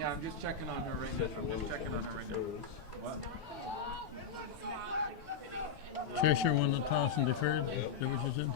Yeah, I'm just checking on her right now. What? Cheshire won the toss and deferred. Is that what you said?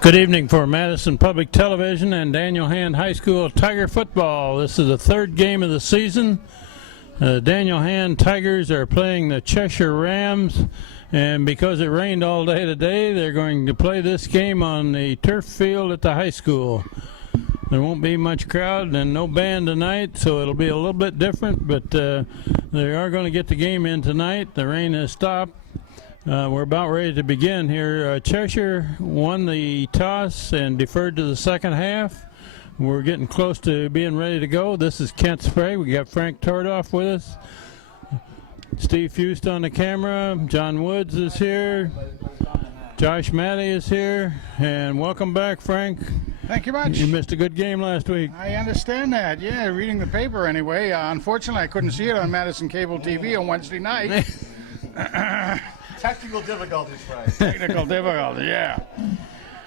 Good evening for Madison Public Television and Daniel Hand High School Tiger football. This is the third game of the season. Daniel Hand Tigers are playing the Cheshire Rams, and because it rained all day today, they're going to play this game on the turf field at the high school. There won't be much crowd and no band tonight, so it'll be a little bit different, but they are going to get the game in tonight. The rain has stopped. We're about ready to begin here. Cheshire won the toss and deferred to the second half. We're getting close to being ready to go. This is Kent Sprague. We got Frank Tordoff with us. Steve Fust on the camera. John Woods is here. Josh Matty is here. And welcome back, Frank. Thank you much. You missed a good game last week. I understand that. Yeah, reading the paper anyway. Unfortunately, I couldn't see it on Madison Cable TV on Wednesday night. Technical difficulties, Frank. Technical difficulty, yeah.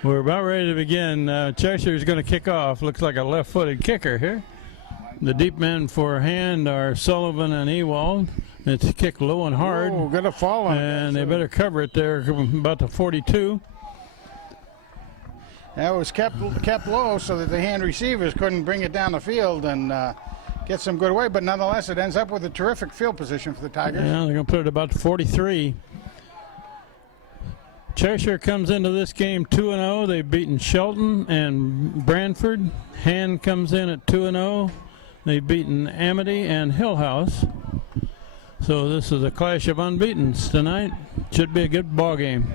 We're about ready to begin. Cheshire is going to kick off. Looks like a left-footed kicker here. The deep men for Hand are Sullivan and Ewald. It's kicked low and hard. Oh, got a fall on it. And they better cover it there about the 42. That was kept low so that the Hand receivers couldn't bring it down the field and get some good away. But nonetheless, it ends up with a terrific field position for the Tigers. Yeah, they're going to put it about 43. Cheshire comes into this game 2-0. They've beaten Shelton and Branford. Hand comes in at 2-0. They've beaten Amity and Hillhouse. So this is a clash of unbeatens tonight. Should be a good ball game.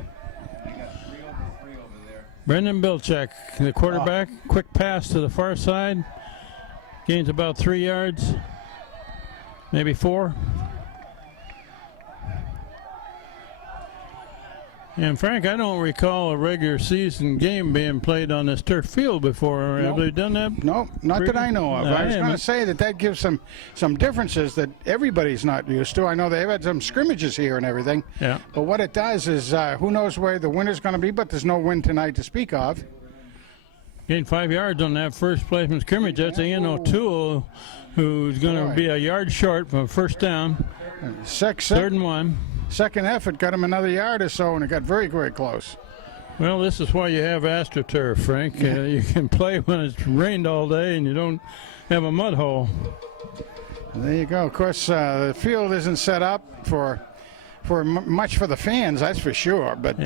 Brendan Bilchek, the quarterback. Quick pass to the far side. Gains about 3 yards, maybe 4. And Frank, I don't recall a regular season game being played on this turf field before. Have they done that? No, not that I know of. I was going to say that gives some differences that everybody's not used to. I know they've had some scrimmages here and everything. Yeah. But what it does is who knows where the wind is going to be, but there's no wind tonight to speak of. Gained 5 yards on that first placement scrimmage. That's Ian O'Toole, who's going to be a yard short from first down. 3rd and 1. Second effort got him another yard or so, and it got very, very close. Well, this is why you have AstroTurf, Frank. You can play when it's rained all day and you don't have a mud hole. There you go. Of course, the field isn't set up for much for the fans, that's for sure. But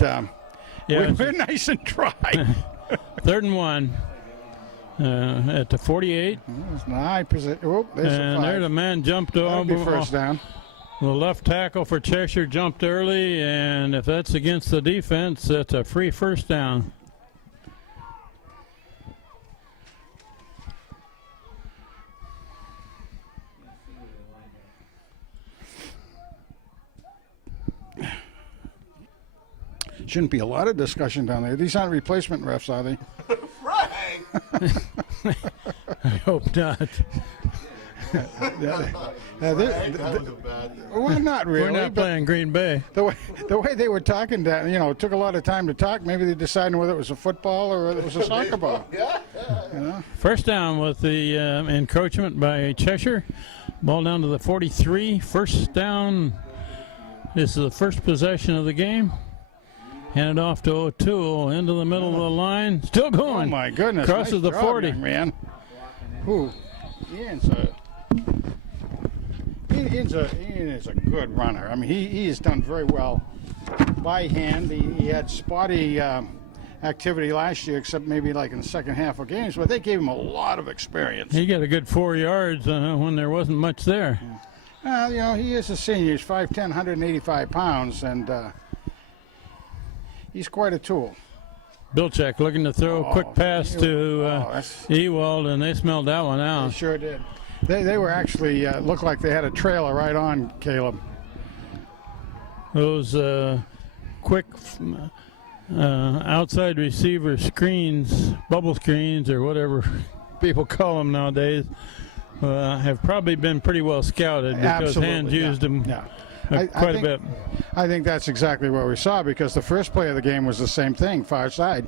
we're nice and dry. 3rd and 1 at the 48. There's an high position. Oh, there's and there the man jumped over. First down. The left tackle for Cheshire jumped early, and if that's against the defense, that's a free first down. Shouldn't be a lot of discussion down there. These aren't replacement refs, are they? Frank! I hope not. Well, not really. We're not but playing Green Bay. the way they were talking, it took a lot of time to talk. Maybe they decided whether it was a football or whether it was a soccer ball. First down with the encroachment by Cheshire. Ball down to the 43. First down. This is the first possession of the game. Handed off to O'Toole into the middle of the line. Still going. Oh my goodness! Crosses nice the job, 40. man. Ooh, Ian's a good runner. I mean, he has done very well by hand. He had spotty activity last year, except maybe like in the second half of games, but they gave him a lot of experience. He got a good 4 yards when there wasn't much there. He is a senior. He's 5'10", 185 pounds, and he's quite a tool. Bilchek looking to throw a quick pass to Ewald, and they smelled that one out. They sure did. They were actually looked like they had a trailer right on Caleb. Those quick outside receiver screens, bubble screens, or whatever people call them nowadays, have probably been pretty well scouted because Hands used them quite a bit. I think that's exactly what we saw, because the first play of the game was the same thing, far side,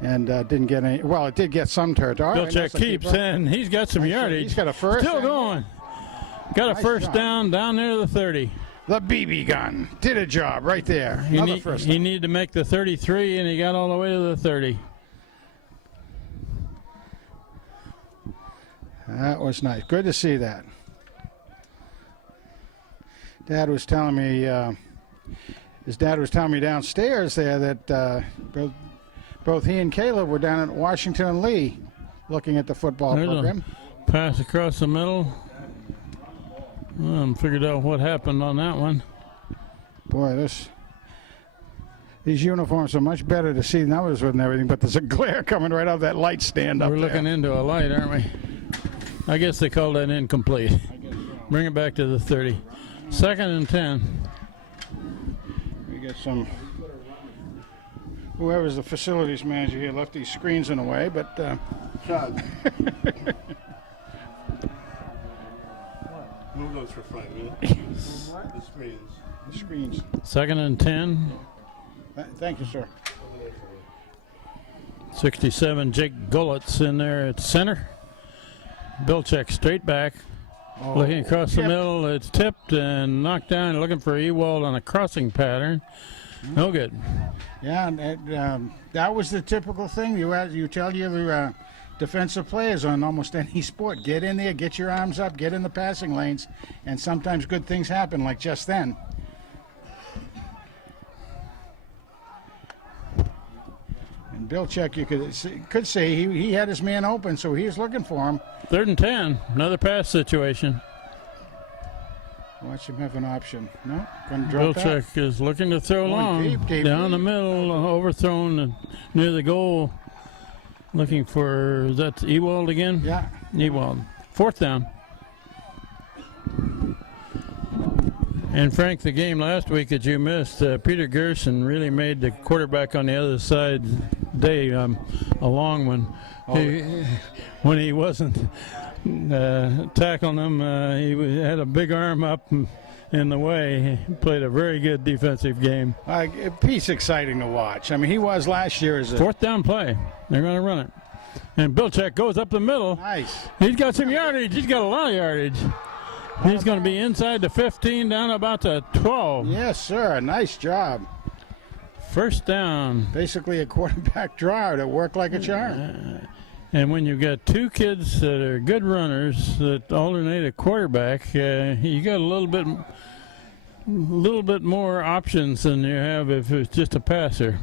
and didn't get any. Well, it did get some territory. Bilchek keeps, and he's got some yardage. He's got a first. Still going. Got a first down near the 30. The BB gun did a job right there. He needed to make the 33, and he got all the way to the 30. That was nice. Good to see that. His dad was telling me downstairs there that both he and Caleb were down at Washington and Lee looking at the football program. Pass across the middle. Figured out what happened on that one. Boy, these uniforms are much better to see numbers with and everything, but there's a glare coming right out of that light stand up there. We're looking into a light, aren't we? I guess they called that incomplete. Bring it back to the 30. 2nd and 10. We get some. Whoever's the facilities manager here left these screens in a way, but. Move those for front, will you? The screens. The screens. 2nd and 10. Thank you, sir. 67, Jake Gullitz in there at center. Bilchek straight back. Looking across the middle, it's tipped and knocked down, looking for Ewald on a crossing pattern. No good. Yeah, that was the typical thing you tell your defensive players on almost any sport. Get in there, get your arms up, get in the passing lanes, and sometimes good things happen, like just then. And Bilchek, you could say he had his man open, so he was looking for him. 3rd and 10, another pass situation. Watch him have an option. No, going to drop that. Bilchek is looking to throw long. Deep. Down the middle, overthrown near the goal. Looking for, is that Ewald again? Yeah. Ewald. 4th down. And Frank, the game last week that you missed, Peter Gerson really made the quarterback on the other side day a long one. When he wasn't tackling him, he had a big arm up in the way. He played a very good defensive game. He's exciting to watch. I mean, he was last year as a 4th down play. They're going to run it. And Bilchek goes up the middle. Nice. He's got some yardage. He's got a lot of yardage. He's going to be inside the 15, down about the 12. Yes, sir. Nice job. First down. Basically a quarterback draw to work like a charm. And when you got two kids that are good runners that alternate a quarterback, you got a little bit more options than you have if it's just a passer.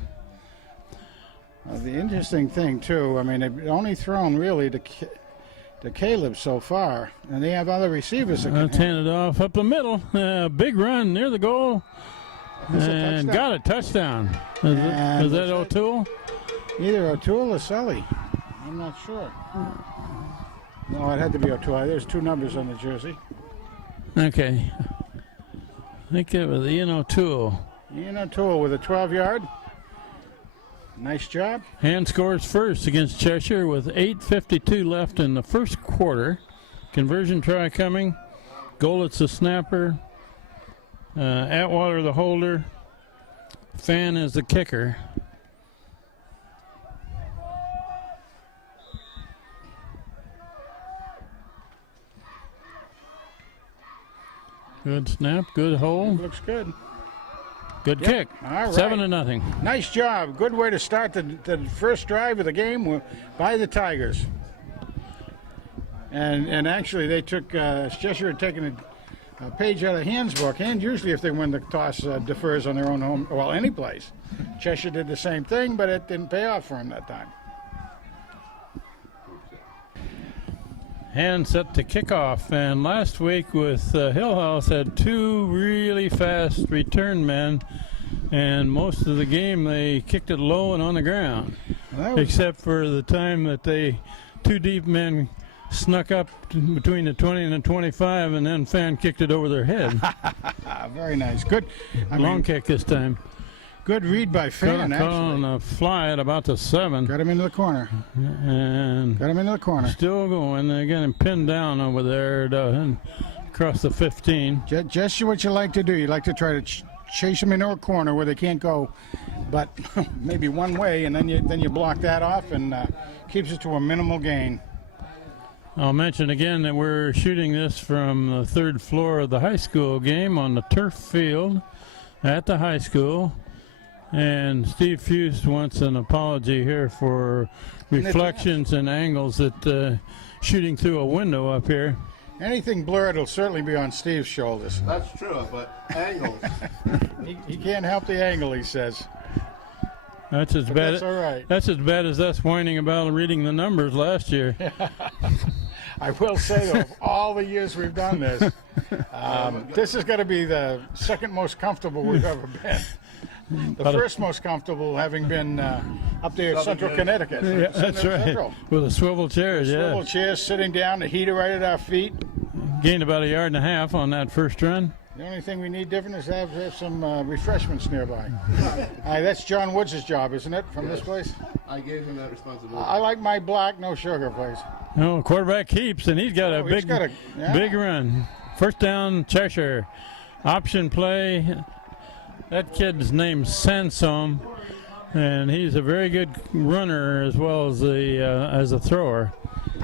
The interesting thing, too, I mean, they've only thrown really to Caleb so far, and they have other receivers that Let's hand it off up the middle. Big run near the goal. And got a touchdown. Is that O'Toole? Either O'Toole or Sully. I'm not sure. No, it had to be O'Toole. There's two numbers on the jersey. Okay. I think it was Ian O'Toole. Ian O'Toole with a 12-yard. Nice job. Hand scores first against Cheshire with 8:52 left in the first quarter. Conversion try coming. Goalitz the snapper. Atwater the holder. Fan is the kicker. Good snap, good hole, Looks good. good kick. All right. 7-0. Nice job. Good way to start the first drive of the game by the Tigers. And actually, they took Cheshire had taken a page out of Hand's book. Hand usually, if they win the toss, defers on their own home. Well, any place. Cheshire did the same thing, but it didn't pay off for him that time. Hand set to kick off, and last week with Hillhouse had two really fast return men, and most of the game they kicked it low and on the ground, except for the time that two deep men snuck up between the 20 and the 25, and then Fan kicked it over their head. Very nice. Good. Long kick this time. Good read by Fan, Caught on actually. a fly at about the 7. Got him into the corner. And Got him into the corner. still going. They're getting pinned down over there across the 15. Just what you like to do. You like to try to chase them into a corner where they can't go, but maybe one way, and then you block that off and keeps it to a minimal gain. I'll mention again that we're shooting this from the third floor of the high school game on the turf field at the high school. And Steve Fust wants an apology here for reflections and angles that shooting through a window up here. Anything blurred will certainly be on Steve's shoulders. That's true, but angles. He can't help the angle, he says. That's as bad. That's all right. That's as bad as us whining about reading the numbers last year. I will say, though, of all the years we've done this, this is going to be the second most comfortable we've ever been. The first most comfortable having been up there at Central Connecticut. Yeah, that's right. Central. With the swivel chairs, Swivel chairs, sitting down, the heater right at our feet. Gained about 1.5 yards on that first run. The only thing we need different is have some refreshments nearby. That's John Woods' job, isn't it, from this place? I gave him that responsibility. I like my black, no sugar, please. No, quarterback keeps, and he's got a he's big, got a- yeah. big run. First down, Cheshire. Option play. That kid's name's Sansom, and he's a very good runner as well as a thrower.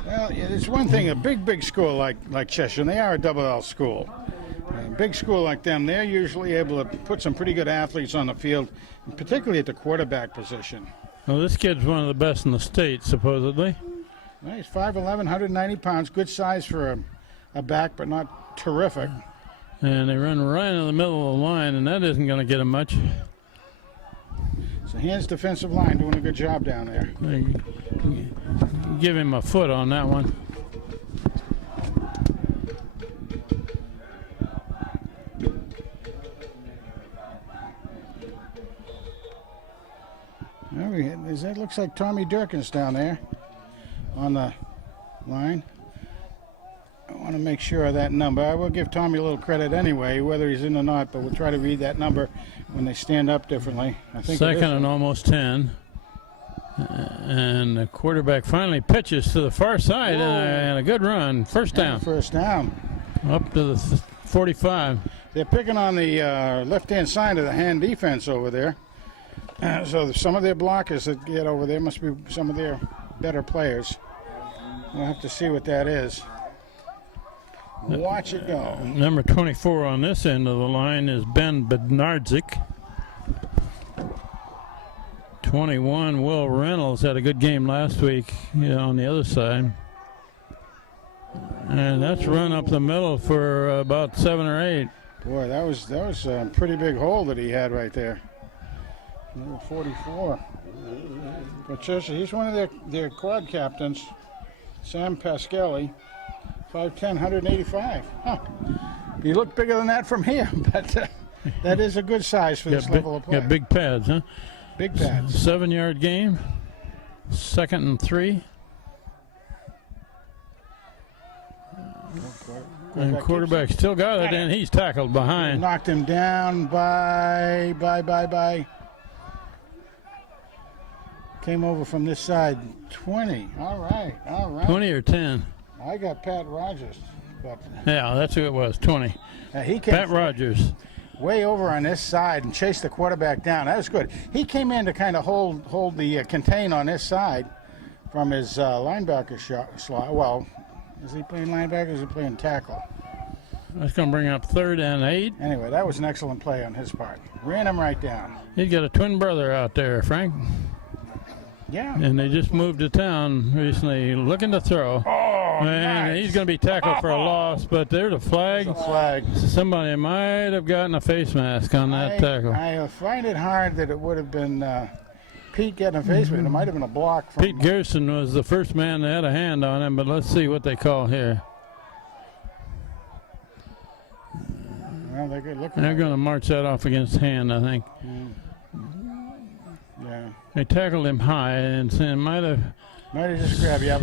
Well, yeah, there's one thing, a big school like Cheshire, and they are a double L school. A big school like them, they're usually able to put some pretty good athletes on the field, particularly at the quarterback position. Well, this kid's one of the best in the state, supposedly. Well, he's 5'11", 190 pounds, good size for a back, but not terrific. And they run right in the middle of the line, and that isn't going to get him much. So Hand's defensive line doing a good job down there. Give him a foot on that one. That looks like Tommy Durkins down there on the line. I want to make sure of that number. I will give Tommy a little credit anyway, whether he's in or not, but we'll try to read that number when they stand up differently. I think Second and almost 10. And the quarterback finally pitches to the far side, and a good run. First down. First down. Up to the 45. They're picking on the left-hand side of the Hand defense over there. So some of their blockers that get over there must be some of their better players. We'll have to see what that is. Watch it go. Number 24 on this end of the line is Ben Bednardzik. 21, Will Reynolds had a good game last week on the other side. And that's run up the middle for about 7 or 8. Boy, that was a pretty big hole that he had right there. Number 44. But Cheshire, he's one of their quad captains, Sam Pasquelli, 5'10", 185. Huh. He looked bigger than that from here, but that is a good size for this level of play. Got big pads, huh? Big pads. 7-yard game. 2nd and 3. And quarterback still got it, and he's tackled behind. Knocked him down by Came over from this side. 20. All right. All right. 20 or 10? I got Pat Rogers. But Yeah, that's who it was, 20. he came Pat Rogers. way over on this side and chased the quarterback down. That was good. He came in to kind of hold the contain on this side from his linebacker slot. Well, is he playing linebacker or is he playing tackle? That's going to bring up 3rd and 8. Anyway, that was an excellent play on his part. Ran him right down. He's got a twin brother out there, Frank. Yeah. And they just moved to town recently, looking to throw. Oh, And nice. he's going to be tackled for a loss, but there's a flag. There's a flag. Somebody might have gotten a face mask on that tackle. I find it hard that it would have been Pete getting a face mask. It might have been a block from Pete Gerson was the first man that had a hand on him, but let's see what they call here. Well, they're good looking. They're going to march that off against hand, I think. Yeah. They tackled him high and might have just grabbed you up.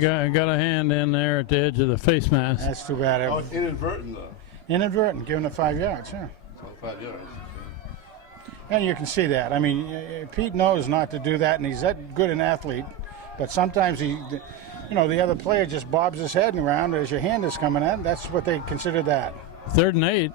got a hand in there at the edge of the face mask. That's too bad. Oh, it's inadvertent, though. Inadvertent, giving it 5 yards, yeah. It's only 5 yards. And you can see that. I mean, Pete knows not to do that, and he's that good an athlete. But sometimes the other player just bobs his head around as your hand is coming in. That's what they consider that. 3rd and 8.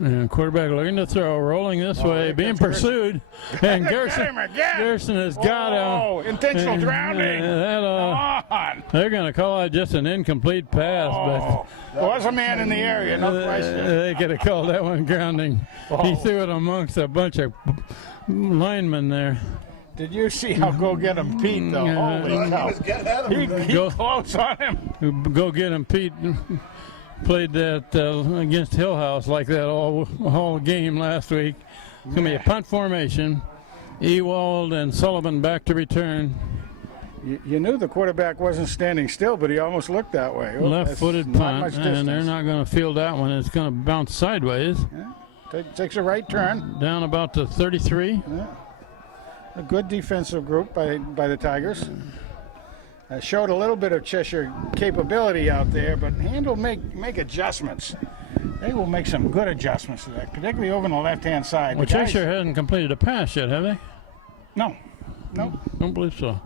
And quarterback looking to throw, rolling this way, being pursued. And Gerson has got him. Oh, intentional drowning. Come on. They're going to call it just an incomplete pass, There was a man in the area, no but question. they could have called that one grounding. He threw it amongst a bunch of linemen there. Did you see how go-get-him Pete, though? Holy cow. He close on him. Go get him, Pete. Played that against Hill House like that all game last week. It's going to be a punt formation. Ewald and Sullivan back to return. You knew the quarterback wasn't standing still, but he almost looked that way. Left-footed punt, and they're not going to field that one. It's going to bounce sideways. Yeah. Takes a right turn. Down about to 33. Yeah. A good defensive group by the Tigers. Showed a little bit of Cheshire capability out there, but Hand will make adjustments. They will make some good adjustments to that, particularly over on the left-hand side. Well, Cheshire hasn't completed a pass yet, have they? No. Don't believe so.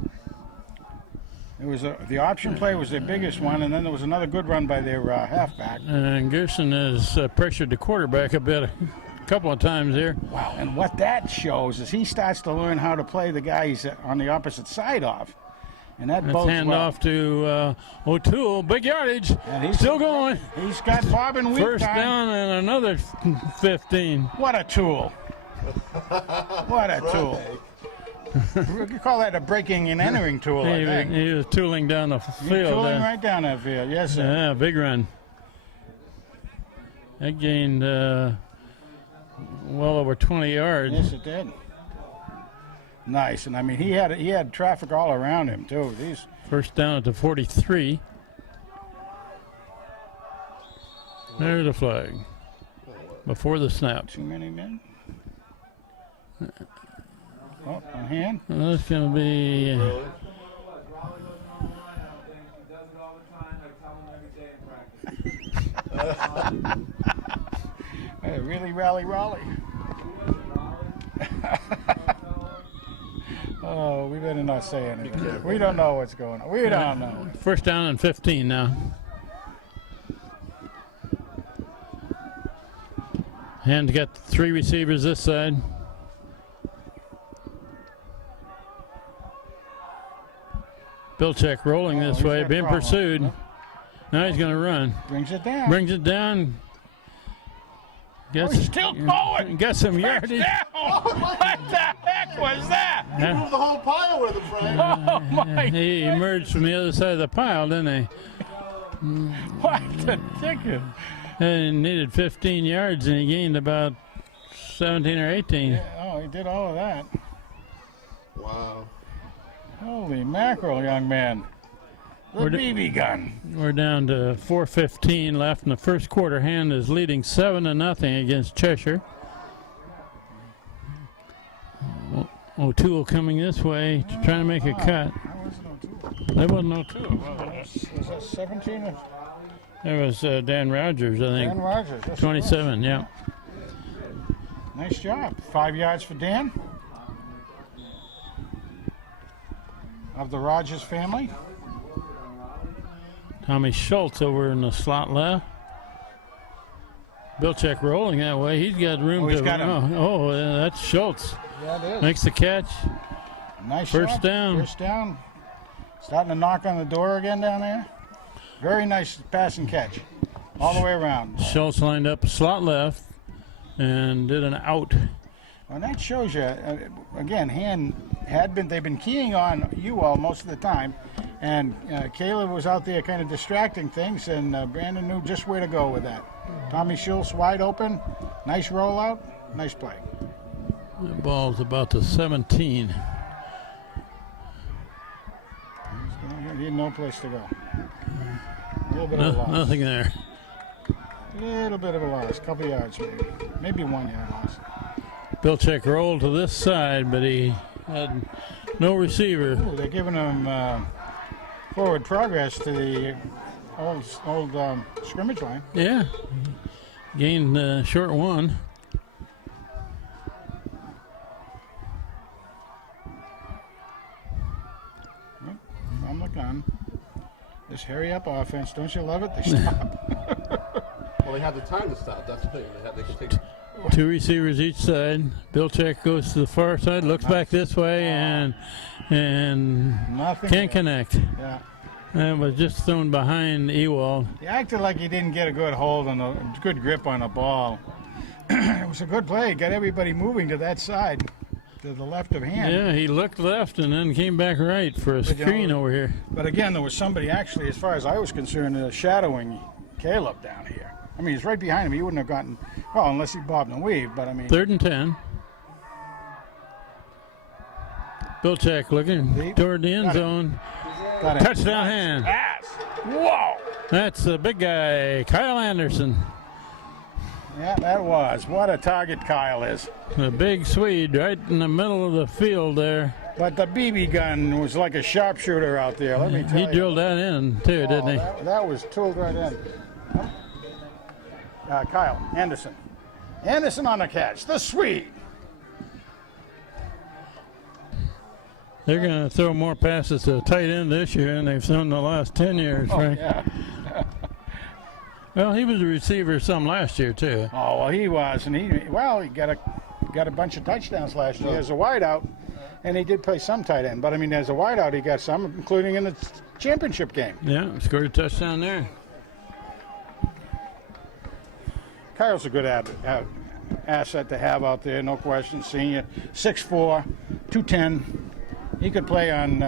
It was the option play was their biggest one, and then there was another good run by their halfback. And Gerson has pressured the quarterback a bit, a couple of times here. Wow! And what that shows is he starts to learn how to play the guy he's on the opposite side of. And that bodes hand well. off to O'Toole. Big yardage. And he's still going. He's got Bob and Wheat First time. down and another 15. What a tool. What a tool. We could call that a breaking and entering tool, I think. He was tooling down the field. Tooling right down that field, yes, sir. Yeah, big run. That gained well over 20 yards. Yes, it did. Nice, and I mean he had traffic all around him too. First down at the 43. There's the flag before the snap. Too many men. Oh, on hand. Well, that's going to be. Hey, really, Raleigh. Oh, we better not say anything. We don't know what's going on. We don't know. First down and 15 now. Hand's got 3 receivers this side. Bilczek rolling this way, being pursued. Now he's going to run. Brings it down. Brings it down. He's still going. Got some yardage. What the heck was that? He moved the whole pile with him, Frank. Oh, my. He emerged from the other side of the pile, didn't he? What the ticket? And needed 15 yards, and he gained about 17 or 18. Yeah, oh, he did all of that. Wow. Holy mackerel, young man. The BB gun. We're down to 4:15 left in the first quarter. Hand is leading 7-0 against Cheshire. O'Toole coming this way, trying to make a cut. That wasn't O'Toole. Was that 17? There was Dan Rogers, I think. Dan Rogers. 27, yeah. Nice job. 5 yards for Dan. of the Rogers family. Tommy Schultz over in the slot left. Belichick rolling that way. He's got room He's to. got him. That's Schultz. Yeah, it is. Makes the catch. Nice First shot. down. First down. Starting to knock on the door again down there. Very nice pass and catch. All the way around. Schultz lined up slot left and did an out. Well, that shows you, again, they've been keying on you all most of the time, and Caleb was out there kind of distracting things, and Brandon knew just where to go with that. Tommy Schultz wide open, nice rollout, nice play. The ball's about to 17. He had no place to go. A little bit of a loss. Nothing there. A little bit of a loss, couple yards maybe. Maybe 1 yard loss. Belichick rolled to this side, but he had no receiver. Ooh, they're giving him forward progress to the old scrimmage line. Yeah. Gained short one. I'm looking on. This hurry up offense, don't you love it? They stop. Well, they have the time to stop. That's the thing. They can take. Two receivers each side. Belichick goes to the far side, looks back this way, and Nothing can't there. connect. Yeah. And was just thrown behind Ewald. He acted like he didn't get a good hold on a good grip on the ball. It was a good play. Got everybody moving to that side, to the left of hand. Yeah, he looked left and then came back right for a screen over here. But again, there was somebody actually, as far as I was concerned, shadowing Caleb down here. I mean, he's right behind him. He wouldn't have gotten, well, unless he bobbed and weaved, but I mean. 3rd and 10. Belichick looking Deep. toward the end zone. Got it. Touchdown hand. Pass. Whoa. That's the big guy, Kyle Anderson. Yeah, that was. What a target Kyle is. The big Swede right in the middle of the field there. But the BB gun was like a sharpshooter out there, let me tell He you. drilled that in too, didn't he? That was tooled right in. Kyle Anderson. Anderson on the catch. The Swede. They're going to throw more passes to the tight end this year than they've thrown the last 10 years, right? Yeah. Well, he was a receiver some last year too. Oh, well, he was, and he got a bunch of touchdowns last year as a wideout, and he did play some tight end. But I mean, as a wideout, he got some, including in the championship game. Yeah, scored a touchdown there. Kyle's a good asset to have out there, no question. Senior, 6'4", 210. He could play on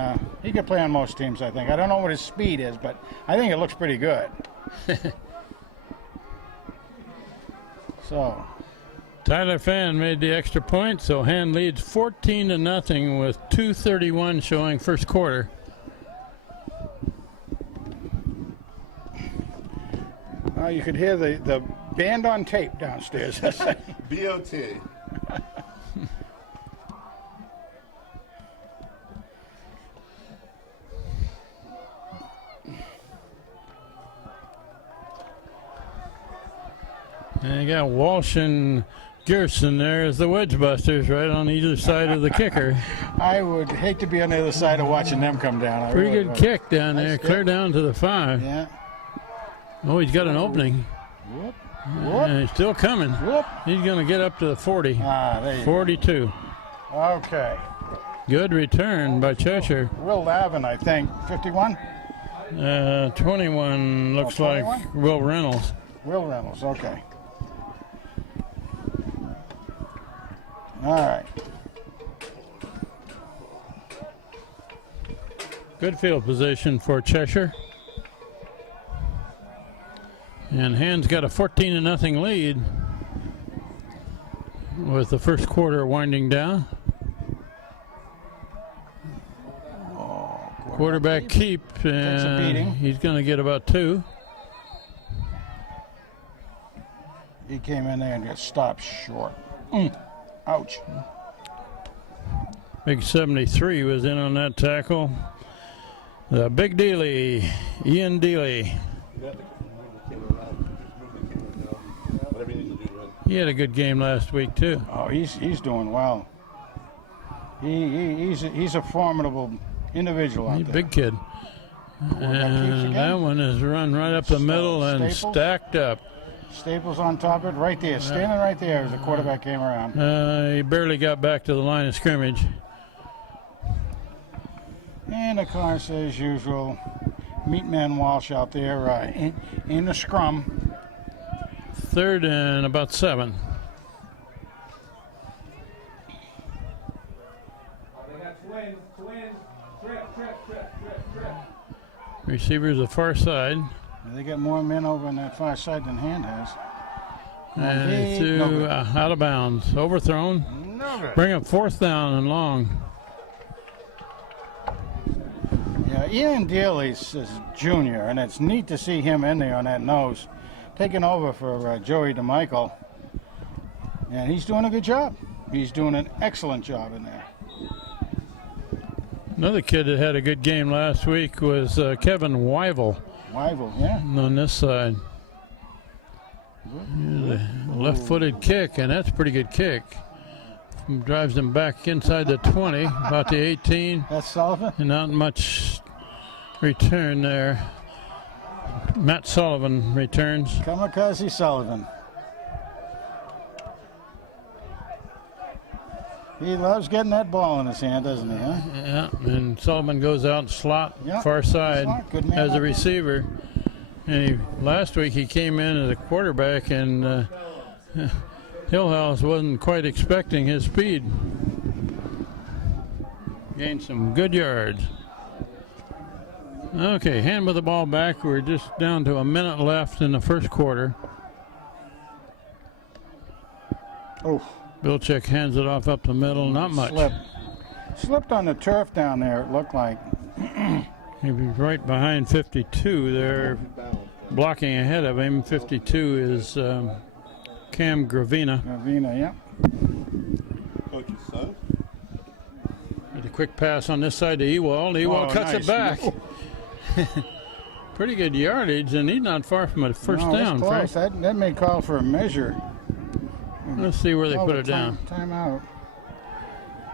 most teams, I think. I don't know what his speed is, but I think it looks pretty good. So, Tyler Fan made the extra point, so Hand leads 14-0 with 2:31 showing first quarter. you could hear the band on tape downstairs. BOT. And you got Walsh and Gerson there as the wedge busters right on either side of the kicker. I would hate to be on the other side of watching them come down. I Pretty really good would. kick down there, Nice clear kick. down to the 5. Yeah. Oh, he's got an opening. Whoop. And he's still coming. Whoop. He's going to get up to the 40. There you 42. go. Okay. Good return by Cheshire. Will Lavin, I think. 51? 21 looks 21? like Will Reynolds. Will Reynolds, okay. All right. Good field position for Cheshire. And Hand's got a 14-0 lead with the first quarter winding down. Quarterback keep, and beating. he's going to get about 2. He came in there and got stopped short. Ouch. Big 73 was in on that tackle. The Big Dealey, Ian Dealey. Whatever you need to do, He had a good game last week too. Oh, he's doing well. He's a formidable individual out He's a there. big kid. And that one is run right up the middle and Staples. stacked up. Staples on top of it, right there, standing right there as the quarterback came around. He barely got back to the line of scrimmage. And of course, as usual, Meatman Walsh out there in the scrum. 3rd and about 7. Receivers the far side. They got more men over on that far side than Hand has. And he threw out of bounds. Overthrown. No good. Bring up 4th down and long. Yeah, Ian Daly's is junior, and it's neat to see him in there on that nose, taking over for Joey DeMichael. And he's doing a good job. He's doing an excellent job in there. Another kid that had a good game last week was Kevin Wyvel Yeah. on this side. Here's a left-footed kick, and that's a pretty good kick. Drives him back inside the 20, about the 18. That's Sullivan. And not much return there. Matt Sullivan returns. Kamikaze Sullivan. He loves getting that ball in his hand, doesn't he, huh? Yeah, and Sullivan goes out and slot Yep, far side slot. Good man as out a there. receiver. And last week he came in as a quarterback, and Hillhouse wasn't quite expecting his speed. Gained some good yards. Okay, hand with the ball back. We're just down to a minute left in the first quarter. Oh, Bilchek hands it off up the middle. Not much. slipped on the turf down there, it looked like. He was right behind 52 there, blocking ahead of him. 52 is Cam Gravina. Gravina, yeah. Coach's son. With a quick pass on this side to Ewald. Ewald cuts nice. it back. Pretty good yardage, and he's not far from a first No, down, that's Frank. close. That may call for a measure. Let's see where they Oh, put the it down. Time out.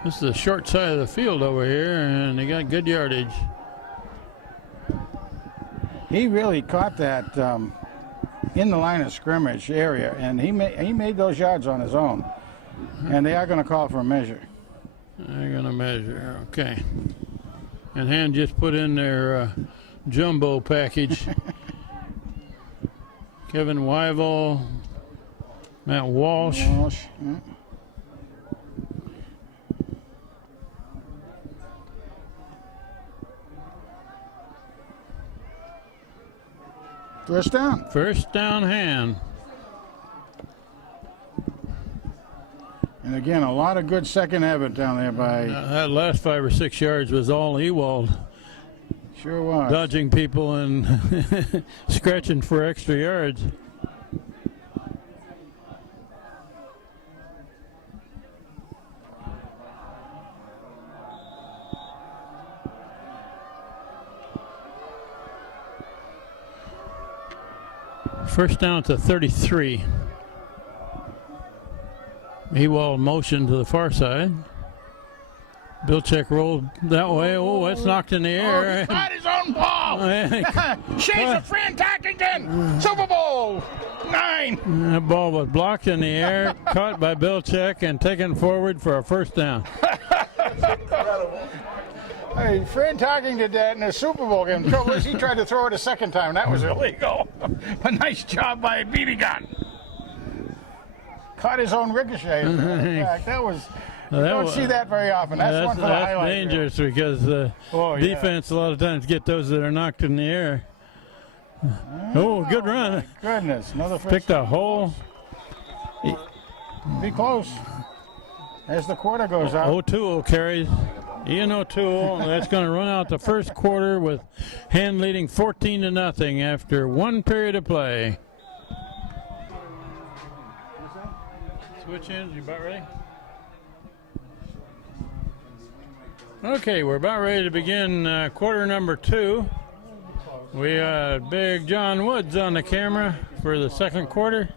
This is the short side of the field over here, and they got good yardage. He really caught that in the line of scrimmage area, and he made those yards on his own. And they are going to call for a measure. They're going to measure. Okay. And Hand just put in their jumbo package. Kevin Wyvel, Matt Walsh. Yeah. First down. First down, Hand. And again, a lot of good second effort down there by. That last 5 or 6 yards was all Ewald, Sure was. dodging people and scratching for extra yards. First down to 33. Ewald motion to the far side. Bilchek rolled that way. Oh, it's knocked in the air. Got his own ball. Shades of Fran Tackington. Super Bowl 9. That ball was blocked in the air, caught by Bilchek, and taken forward for a first down. Hey, Fran Tackington did that in the Super Bowl game. The trouble is he tried to throw it a second time. That was illegal. But nice job by BB Gun. Caught his own ricochet. That was. You don't see that very often. That's one for the highlight. That's dangerous because defense a lot of times get those that are knocked in the air. Oh, good run. My goodness, another first. Picked a hole. Be close. As the quarter goes out. O'Toole carries. Ian O'Toole. That's going to run out the first quarter with Hand leading 14-0 after one period of play. Switch ins. You about ready? Okay, we're about ready to begin quarter number 2. We got Big John Woods on the camera for the second quarter.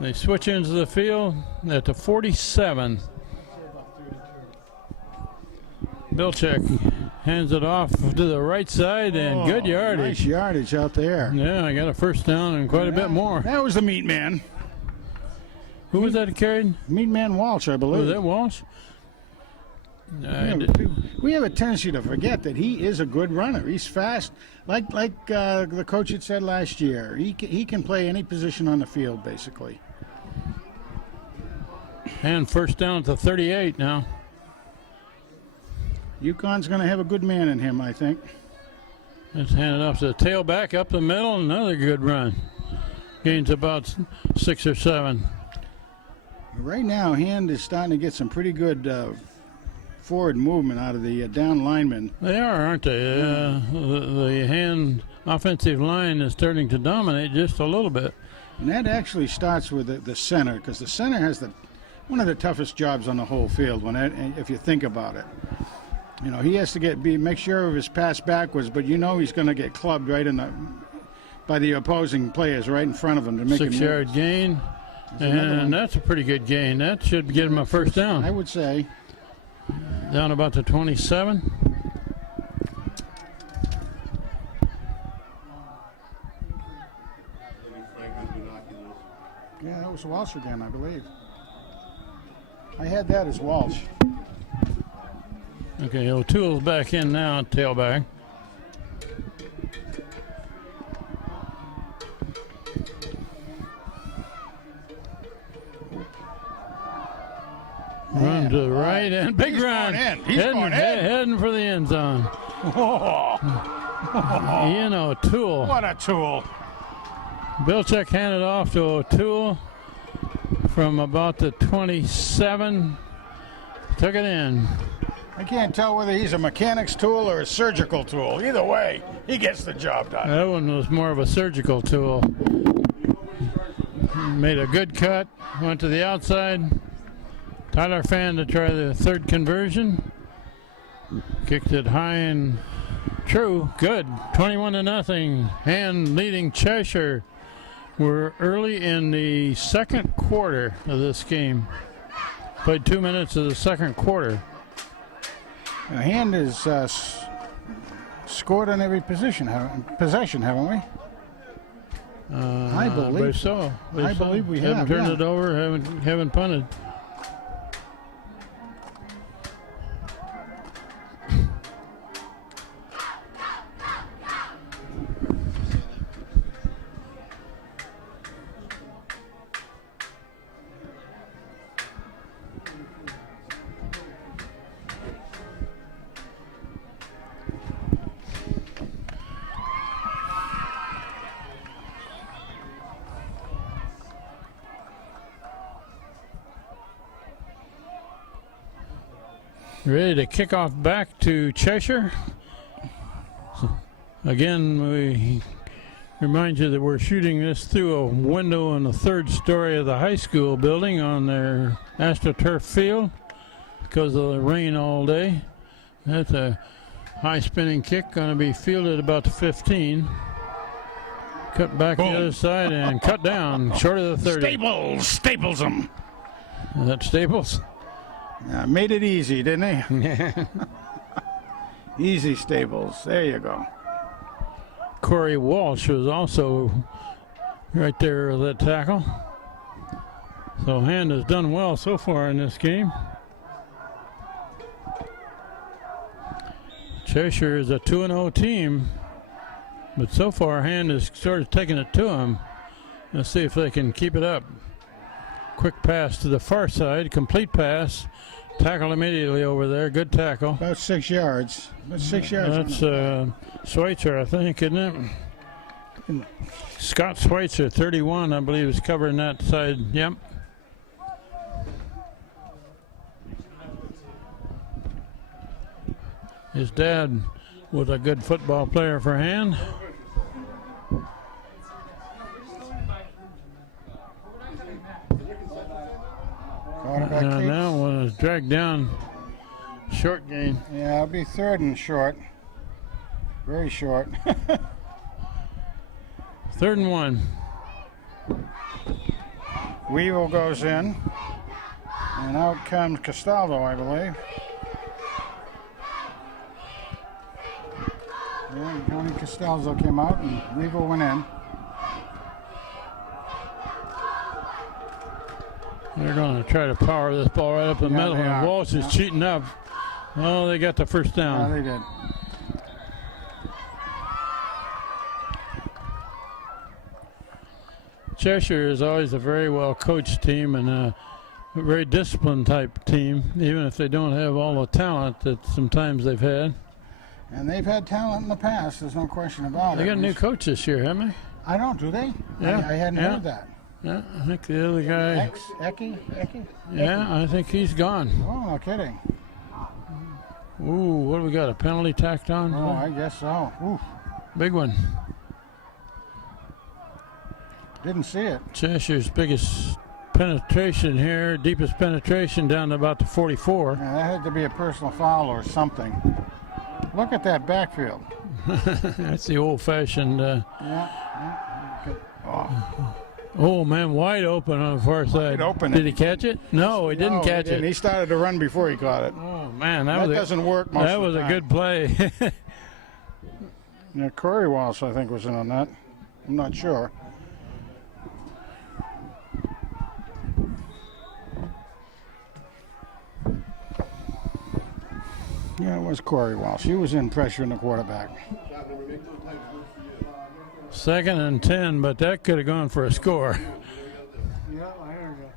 They switch into the field at the 47. Bilchek hands it off to the right side, and good yardage. Nice yardage out there. Yeah, I got a first down and quite a bit more. That was the meat man. Who was that carried? Meat man Walsh, I believe. Was that Walsh? We have a tendency to forget that he is a good runner. He's fast, like the coach had said last year. He can play any position on the field, basically. And first down at the 38 now. UConn's going to have a good man in him, I think. Let's hand it off to the tailback up the middle. Another good run. Gains about 6 or 7. Right now, Hand is starting to get some pretty good forward movement out of the down linemen. They are, aren't they? The Hand offensive line is starting to dominate just a little bit. And that actually starts with the center, because the center has one of the toughest jobs on the whole field. If you think about it, you know, he has to make sure of his pass backwards, but you know he's going to get clubbed right by the opposing players right in front of him to make him 6-yard gain, and that's a pretty good gain. That should get him a first down. I would say. Down about the 27. Yeah, that was Walsh again, I believe. I had that as Walsh. Okay, O'Toole's back in now, tailback. Run to the right and big run. Heading for the end zone. Ian O'Toole. What a tool. Bilchek handed off to O'Toole from about the 27. Took it in. I can't tell whether he's a mechanic's tool or a surgical tool. Either way, he gets the job done. That one was more of a surgical tool. Made a good cut. Went to the outside. Tyler Fan to try the third conversion. Kicked it high and true. Good. 21-0. Hand leading Cheshire. We're early in the second quarter of this game. Played 2 minutes of the second quarter. Hand has scored on every possession, haven't we? I believe so. I believe we have. Haven't turned it over. Haven't punted. Ready to kick off back to Cheshire. Again, we remind you that we're shooting this through a window on the third story of the high school building on their AstroTurf field because of the rain all day. That's a high spinning kick, going to be fielded about the 15. Cut back the other side and cut down short of the 30. Staples him. Is that Staples? Made it easy, didn't he? Easy Staples. There you go. Corey Walsh was also right there with that tackle. So Hand has done well so far in this game. Cheshire is a 2-0 team, but so far Hand has sort of taken it to him. Let's see if they can keep it up. Quick pass to the far side, complete pass. Tackle immediately over there. Good tackle. About 6 yards. About 6 yards. That's Schweitzer, I think, isn't it? Scott Schweitzer, 31, I believe, is covering that side. Yep. His dad was a good football player for Hand. Now one is dragged down. Short gain. Yeah, it'll be 3rd and short. Very short. 3rd and 1. Weevil goes in. And out comes Castaldo, I believe. Yeah, Tony Costanzo came out and Regal went in. They're going to try to power this ball right up the Yeah, middle, they and are. Walsh is cheating up. Oh, they got the first Yeah, down. they did. Cheshire is always a very well coached team and a very disciplined type team, even if they don't have all the talent that sometimes they've had. And they've had talent in the past, there's no question about it. They got a new coach this year, haven't they? I don't, do they? Yeah, I hadn't yeah. heard that. Yeah, I think the other guy. Eki? Yeah, I think he's gone. Oh, no kidding. Ooh, what do we got? A penalty tacked on? Oh, I guess so. Oof. Big one. Didn't see it. Cheshire's biggest penetration here, deepest penetration down to about the 44. Yeah, that had to be a personal foul or something. Look at that backfield. That's the old-fashioned. Oh man, wide open on the far side. Wide open. Did he catch it? No, he didn't catch it. He started to run before he caught it. Oh man, That doesn't work most that of the was a time. good play. Yeah, Corey Walsh, I think, was in on that. I'm not sure. Yeah, it was Corey Walsh. He was in pressuring the quarterback. Second and 10, but that could have gone for a score. Yeah, I heard you.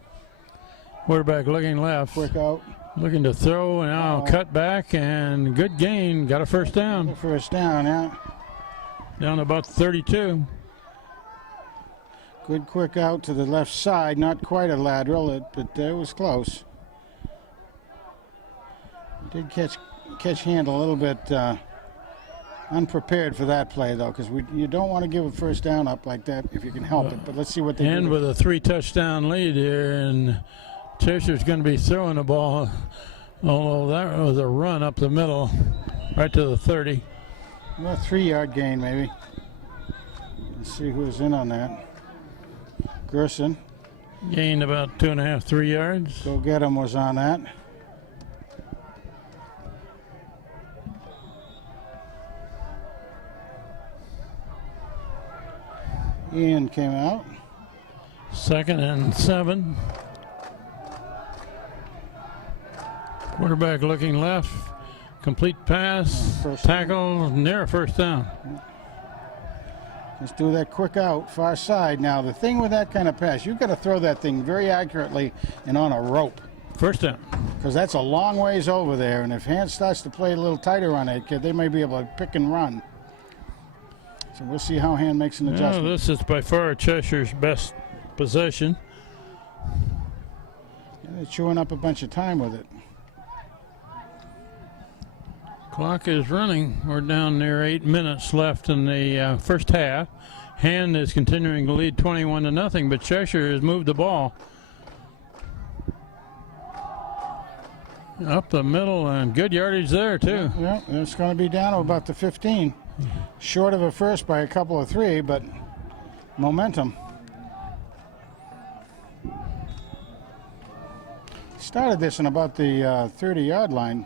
Quarterback looking left, Quick out. looking to throw, and now cut back and good gain. Got a first down. First down, yeah. Down to about 32. Good quick out to the left side. Not quite a lateral, but it was close. Did catch hand a little bit unprepared for that play, though, because you don't want to give a first down up like that if you can help it. But let's see what they And do. with a 3-touchdown lead here, and Cheshire's going to be throwing the ball. Although that was a run up the middle, right to the 30. Well, 3-yard gain, maybe. Let's see who's in on that. Gerson. Gained about 2.5, 3 yards. Go get him was on that. Ian came out. Second and 7. Quarterback looking left. Complete pass. First Tackle near a first down. Let's do that quick out, far side. Now, the thing with that kind of pass, you've got to throw that thing very accurately and on a rope, First down. because that's a long ways over there. And if Hand starts to play a little tighter on it, they may be able to pick and run. So we'll see how Hand makes an Well, adjustment. this is by far Cheshire's best possession. They're chewing up a bunch of time with it. Clock is running. We're down near 8 minutes left in the first half. Hand is continuing to lead 21-0, but Cheshire has moved the ball up the middle, and good yardage there too. Yeah, it's going to be down to about the 15. Short of a first by a couple of 3, but momentum. Started this in about the 30-yard line.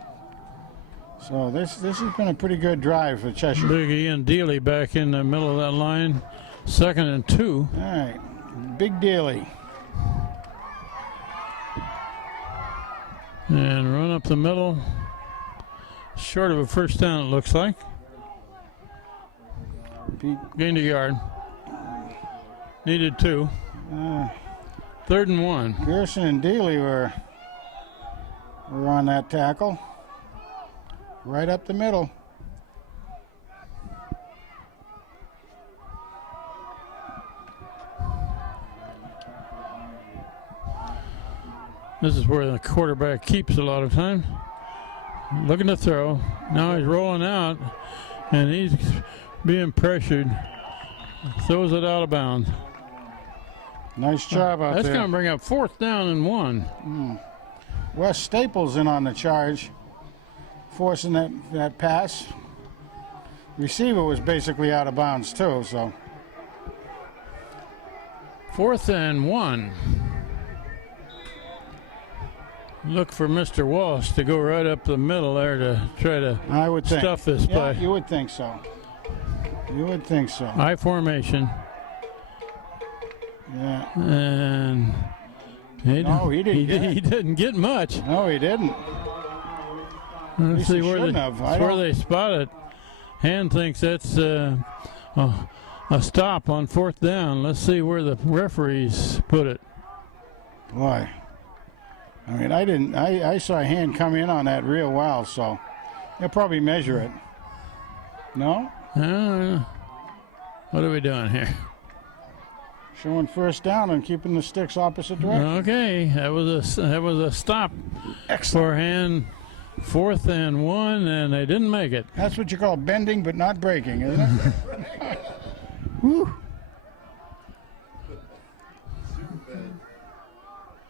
So this has been a pretty good drive for Cheshire. Big Ian Dealey back in the middle of that line. Second and 2. All right, Big Dealey. And run up the middle. Short of a first down, it looks like. Gained a yard. Needed 2. Third and 1. Gerson and Dealey were on that tackle. Right up the middle. This is where the quarterback keeps a lot of time. Looking to throw. Now he's rolling out, and he's being pressured. Throws it out of bounds. Nice job out That's there. going to bring up 4th down and 1. Wes Staples in on the charge, forcing that pass. Receiver was basically out of bounds too, so. 4th and 1. Look for Mr. Walsh to go right up the middle there to try to I would think. stuff this Yeah, play. you would think so. You would think so. I formation. Yeah. And No, he didn't get it. he didn't get much. No, he didn't. Let's see he where shouldn't have. that's where they spot it. Hand thinks that's a stop on 4th down. Let's see where the referees put it. Boy. I mean, I saw a hand come in on that real well, so they'll probably measure it. No? What are we doing here? Showing 1st down and keeping the sticks opposite direction. Okay, that was a stop. Excellent. For hand, 4th and 1, and they didn't make it. That's what you call bending but not breaking, isn't it? Woo.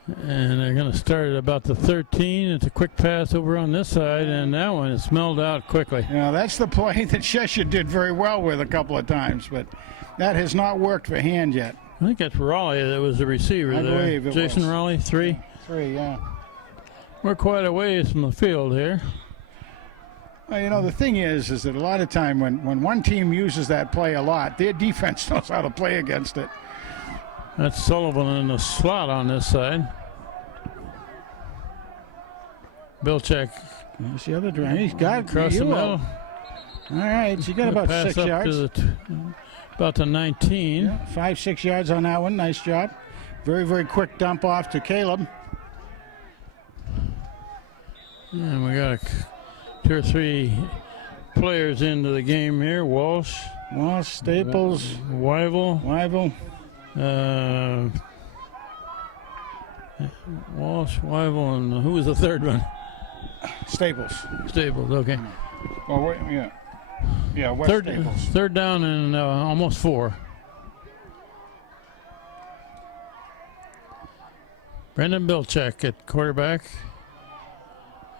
And they're going to start at about the 13. It's a quick pass over on this side, and that one is smelled out quickly. Now, that's the play that Cheshire did very well with a couple of times, but that has not worked for Hand yet. I think that's Raleigh that was the receiver I there. believe it Jason was. Raleigh, 3. 3, yeah. We're quite a ways from the field here. Well, you know, the thing is that a lot of time when one team uses that play a lot, their defense knows how to play against it. That's Sullivan in the slot on this side. Belichick There's the other drive. He's got it. across the middle. All right, so you got about Pass 6 up yards. to about the 19. Yeah, 5-6 yards on that one. Nice job. Very, very quick dump off to Caleb. And we got 2 or 3 players into the game here. Walsh, Staples, Wyville, Walsh, Wyville, and who was the third one? Staples. Staples, okay. Oh, wait, yeah. Yeah, West Staples. Third down and almost 4. Brendan Bilchek at quarterback.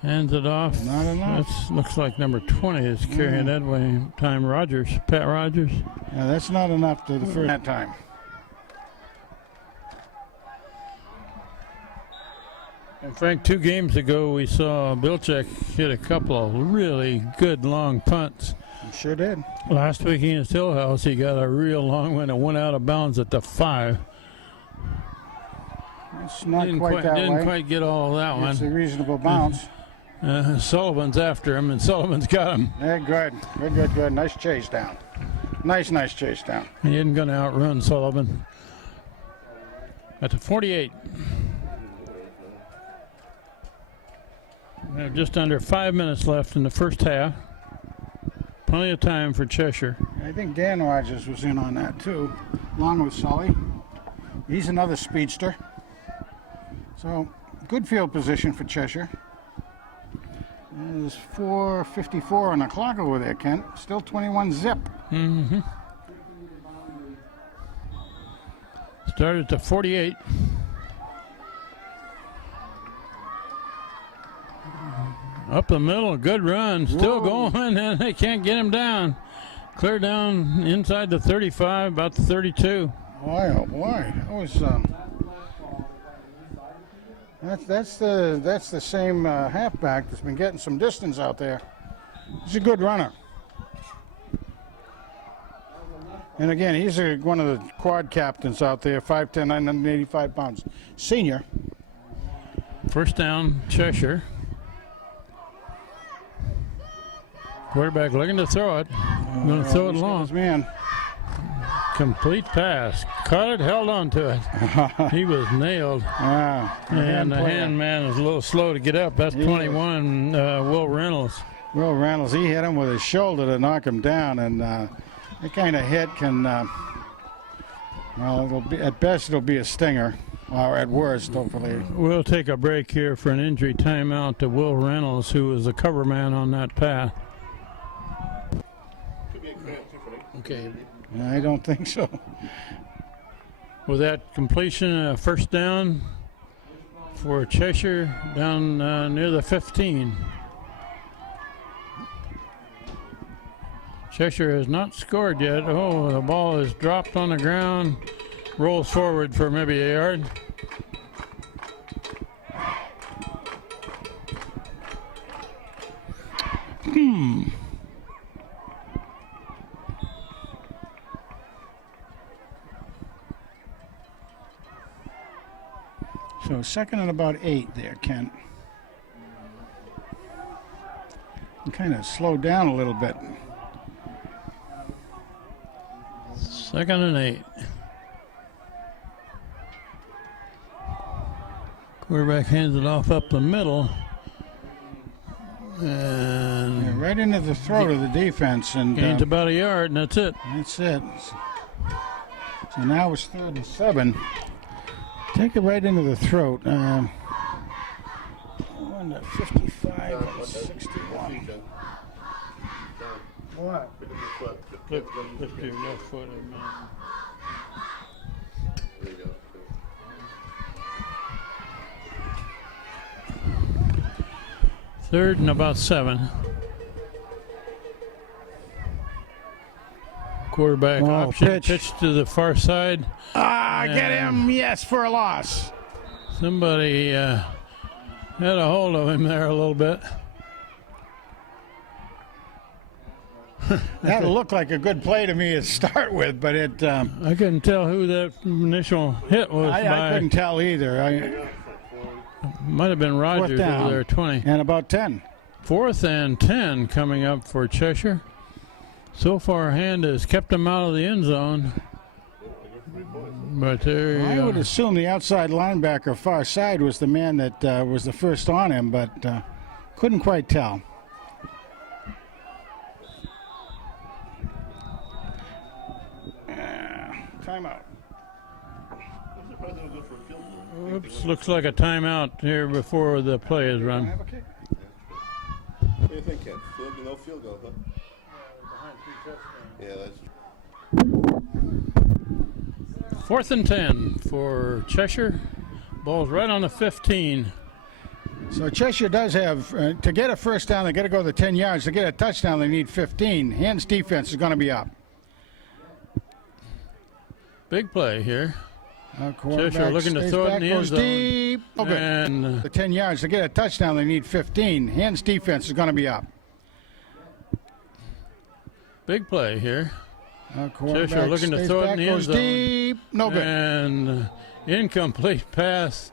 Hands it off. Not enough. That looks like number 20 is carrying that way. Pat Rogers. Yeah, that's not enough to the first that time. And Frank, 2 games ago we saw Bilchek hit a couple of really good long punts. He sure did. Last week against Hillhouse, he got a real long one and went out of bounds at the 5. It's not quite that Didn't way. quite get all of that It's one. a reasonable bounce. Sullivan's after him, and Sullivan's got him. Yeah, good. Nice chase down. Nice chase down. He isn't going to outrun Sullivan. At the 48. We have just under 5 minutes left in the first half. Plenty of time for Cheshire. I think Dan Rogers was in on that too, along with Sully. He's another speedster. So, good field position for Cheshire. There's 4:54 on the clock over there, Kent. Still 21 zip. Mm-hmm. Started at the 48. Up the middle, good run. Still going, and they can't get him down. Clear down inside the 35, about the 32. Boy, oh boy, that was that's the same halfback that's been getting some distance out there. He's a good runner, and again, he's one of the quad captains out there, 5'10", 985 pounds, senior. First down, Cheshire. Quarterback looking to throw it. Going to throw it He's got long. his man. Complete pass. Caught it, held on to it. He was nailed. And the hand man is a little slow to get up. That's 21, Will Reynolds. Will Reynolds, he hit him with his shoulder to knock him down, and that kind of hit can, well, it'll be, at best it'll be a stinger, or at worst, hopefully. We'll take a break here for an injury timeout to Will Reynolds, who was the cover man on that pass. Okay. I don't think so. With that completion, first down for Cheshire down near the 15. Cheshire has not scored yet. Oh, the ball is dropped on the ground. Rolls forward for maybe a yard. So 2nd and about 8 there, Kent. Kind of slowed down a little bit. 2nd and 8. Quarterback hands it off up the middle. And Yeah, right into the throat of the defense. And gains about a yard, and that's it. that's it. So now it's 3rd and 7. Take it right into the throat. 55 and 61. What? Flip your left foot. There you go. 3rd and about 7. Quarterback option. Pitch to the far side. Get him. Yes, for a loss. Somebody had a hold of him there a little bit. That looked like a good play to me to start with, but it. I couldn't tell who that initial hit was by. I couldn't tell either. Might have been Rogers over there, 20. And about 10. 4th and 10 coming up for Cheshire. So far, Hand has kept them out of the end zone. But there you I go. would assume the outside linebacker far side was the man that was the first on him, but couldn't quite tell. Timeout. Oops, looks like a timeout here before the play is run. Have a kick? What do you think, Ken? No field goal, huh? Yeah, that's 4th and 10 for Cheshire. Ball's right on the 15. So Cheshire does have, to get a first down, they got to go the 10 yards. To get a touchdown, they need 15. Hand's defense is going to be up. Big play here. Quarterback Cheshire looking to stays throw it back, in the end goes zone. deep. Oh, good. And The 10 yards. To get a touchdown, they need 15. Hand's defense is going to be up. big play here. Cheshire looking to stays throw it back, in the end goes zone. deep. No good. And incomplete pass.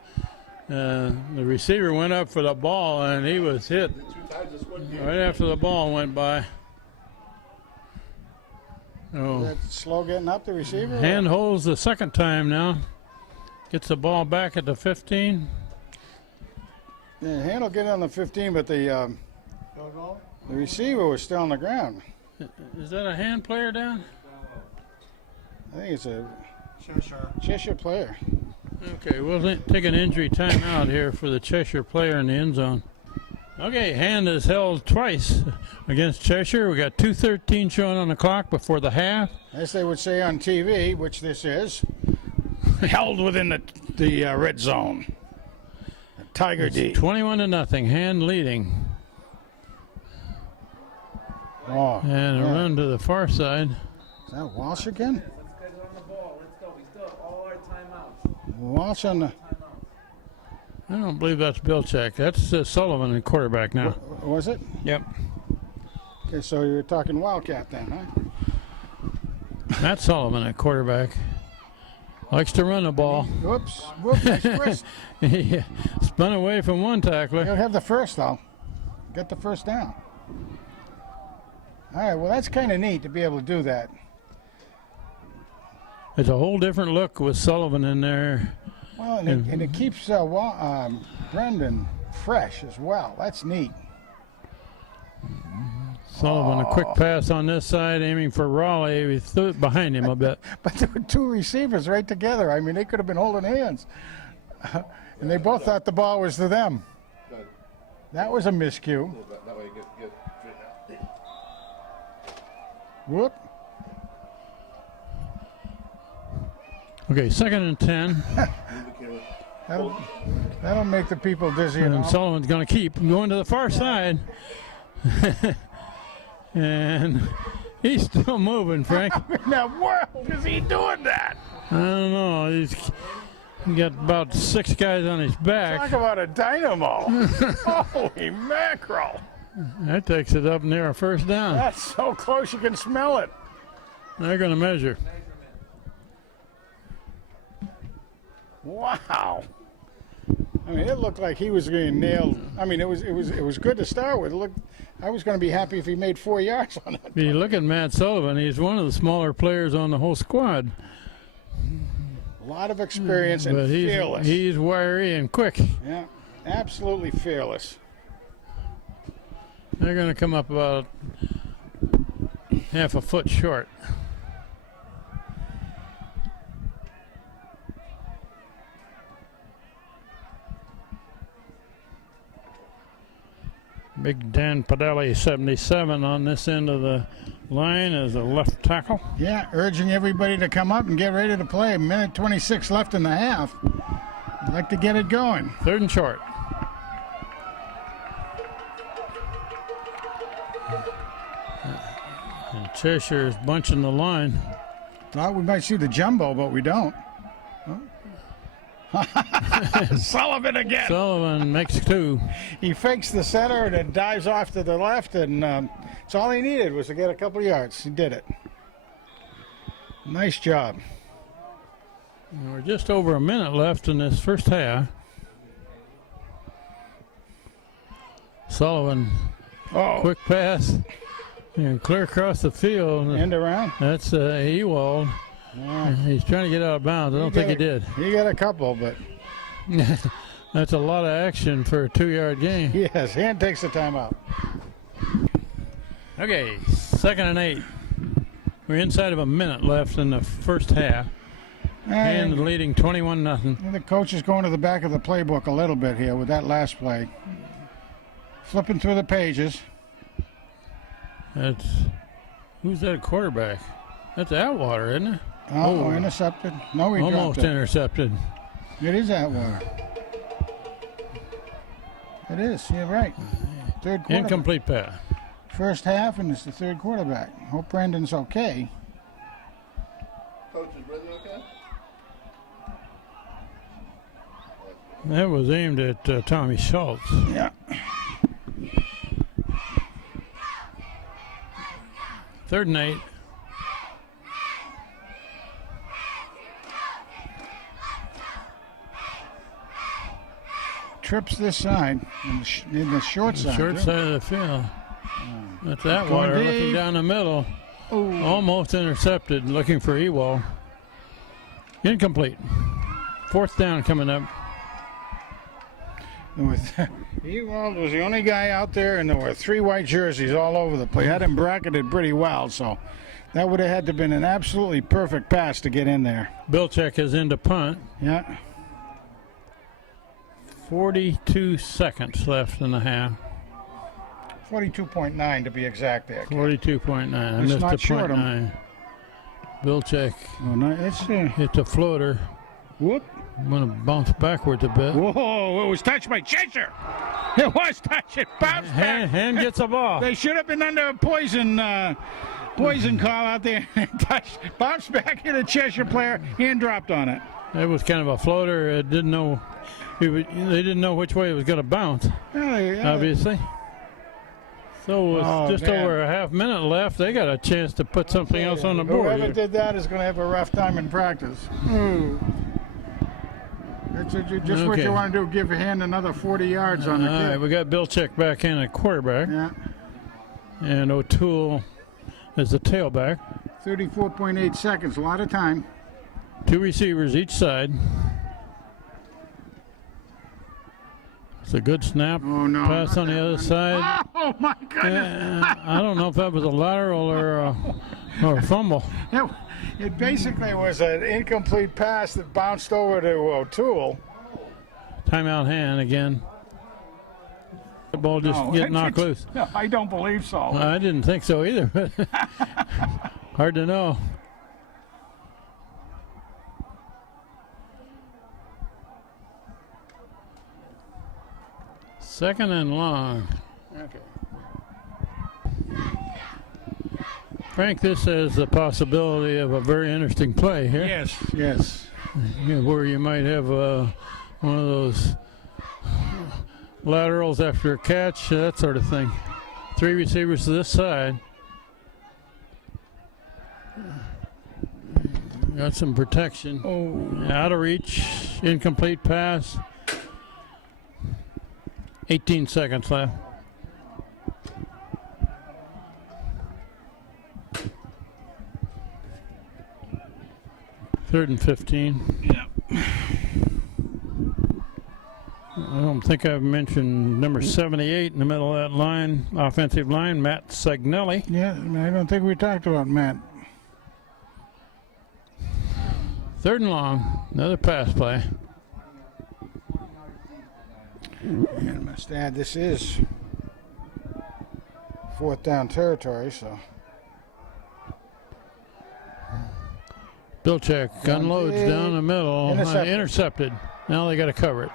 The receiver went up for the ball, and he was hit right after the ball went by. Oh, That's slow getting up the receiver. Hand holds the second time now. Gets the ball back at the 15. Yeah, Hand will get on the 15, but the receiver was still on the ground. Is that a Hand player down? I think it's a Cheshire. Cheshire player. Okay, we'll take an injury timeout here for the Cheshire player in the end zone. Okay, Hand is held twice against Cheshire. We got 2:13 showing on the clock before the half. As they would say on TV, which this is, held within the red zone. Tiger D. 21-0. Hand leading. Oh, And a yeah. run to the far side. Is that Walsh again? Let's get on the ball. Let's go. We still have all our timeouts. Walsh on the. I don't believe that's Bilchek. That's Sullivan, the quarterback now. Was it? Yep. Okay, so you were talking Wildcat then, huh? Matt Sullivan at quarterback. Likes to run the ball. Whoops. Whoops. Nice twist. He spun away from one You'll tackler. have the first, though. Get the first down. All right, well, that's kind of neat to be able to do that. It's a whole different look with Sullivan in there. Well, and it keeps Brendan fresh as well. That's neat. Sullivan, a quick pass on this side, aiming for Raleigh. He threw it behind him a bit. But there were two receivers right together. I mean, they could have been holding hands. And they both thought the ball was to them. Good. That was a miscue. That way you get Whoop. Okay, 2nd and 10. That'll make the people dizzy. And And all. Sullivan's going to keep going to the far side. And he's still moving, Frank. In the world is he doing that? I don't know. He's got about 6 guys on his Talk back. about a dynamo. Holy mackerel. That takes it up near a first down. That's so close you can smell it. They're going to measure. Wow. I mean, it looked like he was getting nailed. I mean, it was good to start with. Look, I was going to be happy if he made 4 yards on it. You look at Matt Sullivan, he's one of the smaller players on the whole squad. A lot of experience and But fearless. he's wiry and quick. Yeah, absolutely fearless. They're going to come up about half a foot short. Big Dan Padelli, 77 on this end of the line as a left tackle. Yeah, urging everybody to come up and get ready to play. Minute 26 left in the half. I'd like to get it going. 3rd and short. And Cheshire is bunching the line. Thought we might see the jumbo, but we don't. Sullivan again. Sullivan makes 2. He fakes the center and then dives off to the left, and it's all he needed was to get a couple yards. He did it. Nice job. And we're just over a minute left in this first half. Sullivan, quick pass, and clear across the field. End around. That's Ewald. Yeah. He's trying to get out of bounds. I don't think he did. He got a couple, but That's a lot of action for a 2-yard gain. yes, hand takes the timeout. Okay, 2nd and 8. We're inside of a minute left in the first half. And leading 21-0. The coach is going to the back of the playbook a little bit here with that last play. Flipping through the pages. Who's that quarterback? That's Atwater, isn't it? Oh, intercepted. No, he almost dropped it. intercepted. It is Atwater. It is. You're right. 3rd quarter. Incomplete pass. First half, and it's the 3rd quarterback. Hope Brandon's okay. Coach, is Brendan okay? That was aimed at Tommy Schultz. Yeah. 3rd and 8. Trips this side, in the short side. Short too. side of the field. That's Atwater Going looking deep. down the middle. Ooh. Almost intercepted, looking for Ewald. Incomplete. 4th down coming up. Ewald was the only guy out there, and there were 3 white jerseys all over the place. Had him bracketed pretty well, so that would have had to been an absolutely perfect pass to get in there. Bilchek is into punt. Yeah. 42 seconds left in the half. 42.9 to be exact there. 42.9. I It's missed not the short 0.9. Bilchek Oh, no, it's hit the floater. whoop. I'm going to bounce backwards a bit. Whoa, it was touched by Cheshire. It was touched. It bounced back. Hand gets a ball. They should have been under a poison call out there. Bounced back hit a Cheshire player. Hand dropped on it. It was kind of a floater. It didn't know. They didn't know which way it was going to bounce, obviously. So with just over a half minute left, they got a chance to put something else on the board. Whoever Here. did that is going to have a rough time in practice. That's just what Okay. you want to do, give a hand another 40 yards on the All kid. right, we got Bilchek back in at quarterback, Yeah, and O'Toole is the tailback. 34.8 seconds, a lot of time. 2 receivers each side. It's a good snap. Oh, no. Pass not on the that other one. side. Oh, my goodness. I don't know if that was a lateral or a fumble. It basically was an incomplete pass that bounced over to O'Toole. Timeout hand again. The ball just get knocked loose. No, I don't believe so. I didn't think so either. Hard to know. Second and long. Okay. Frank, this has the possibility of a very interesting play here. Yes. Where you might have one of those laterals after a catch, that sort of thing. 3 receivers to this side. Got some protection. Oh. Out of reach, incomplete pass. 18 seconds left. Third and 15. I don't think I've mentioned number 78 in the middle of that line, offensive line, Matt Sagnelli. Yeah, I don't think we talked about Matt. Third and long, another pass play. And I must add, this is fourth down territory, so. Bilchek unloads down the middle, intercepted. Now they got to cover it.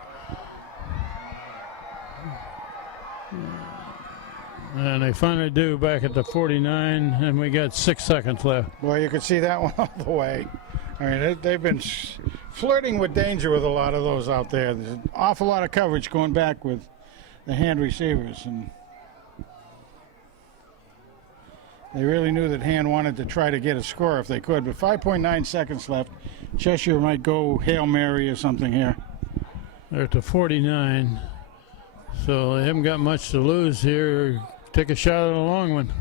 And they finally do back at the 49, and we got 6 seconds left. Well, you could see that one all the way. I mean, they've been flirting with danger with a lot of those out there. There's an awful lot of coverage going back with the hand receivers, and they really knew that Hand wanted to try to get a score if they could. But 5.9 seconds left. Cheshire might go Hail Mary or something here. They're at the 49, so they haven't got much to lose here. Take a shot at a long one.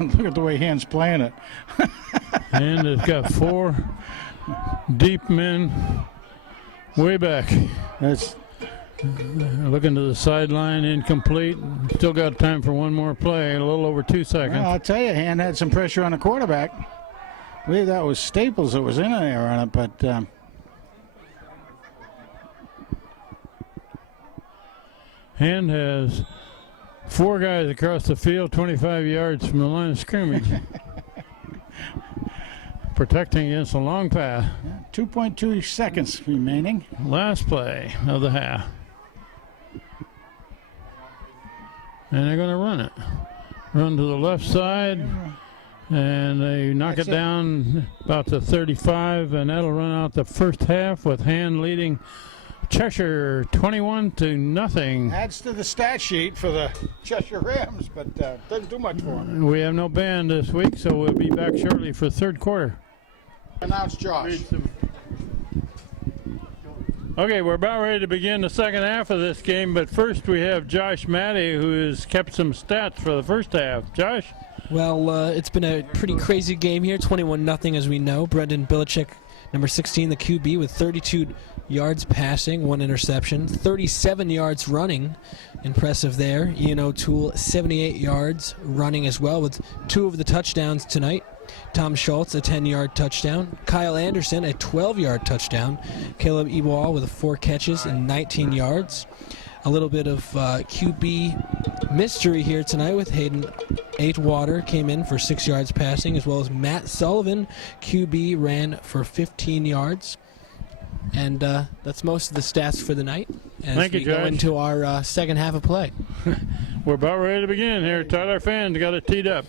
Look at the way Hand's playing it. And it's got 4 deep men way back. That's Looking to the sideline, incomplete. Still got time for one more play, a little over 2 seconds. well, I'll tell you, Hand had some pressure on the quarterback. I believe that was Staples that was in there on it, but Hand has 4 guys across the field, 25 yards from the line of scrimmage. Protecting against a long pass. 2.2 seconds remaining. Last play of the half. And they're going to run it. Run to the left side, and they knock it down about the 35, and that'll run out the first half with Hand leading Cheshire 21-0. Adds to the stat sheet for the Cheshire Rams, but doesn't do much for them. We have no band this week, so we'll be back shortly for third quarter. Announce Josh. Okay, we're about ready to begin the second half of this game, but first we have Josh Matty, who has kept some stats for the first half. Josh? Well, it's been a pretty crazy game here, 21-0 as we know. Brendan Bilicic, number 16, the QB, with 32 yards passing, 1 interception, 37 yards running. Impressive there. Ian O'Toole, 78 yards running as well, with 2 of the touchdowns tonight. Tom Schultz, a 10-yard touchdown. Kyle Anderson, a 12-yard touchdown. Caleb Ewall with 4 catches and 19 yards. A little bit of QB mystery here tonight with Hayden Eightwater came in for 6 yards passing, as well as Matt Sullivan, QB, ran for 15 yards. And that's most of the stats for the night as Thank you, we go Josh. into our second half of play. We're about ready to begin here. Tyler Fann's got it teed up.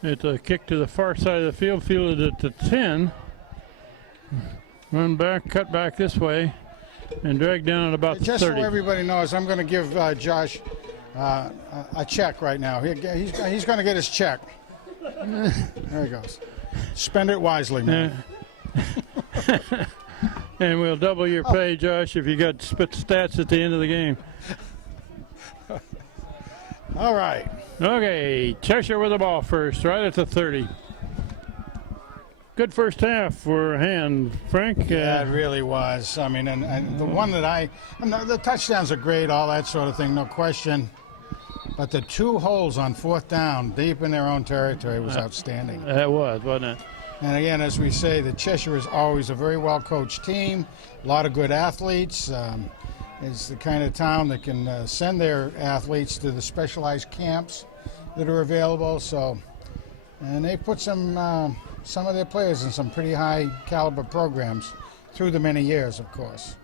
It's a kick to the far side of the field, fielded at the 10. Run back, cut back this way, and drag down at about Just 30. so everybody knows, I'm going to give Josh a check right now. He's going to get his check. There he goes. Spend it wisely, man. And we'll double your pay, Josh, if you got spit stats at the end of the game. All right. Okay, Cheshire with the ball first, right at the 30. Good first half for Hand, Frank. Yeah, it really was. I mean, and the one that the touchdowns are great, all that sort of thing, no question. But the 2 holes on fourth down, deep in their own territory, was outstanding. That was, wasn't it? And again, as we say, the Cheshire is always a very well-coached team, a lot of good athletes. It's the kind of town that can send their athletes to the specialized camps that are available. So, and they put some of their players in some pretty high-caliber programs through the many years, of course.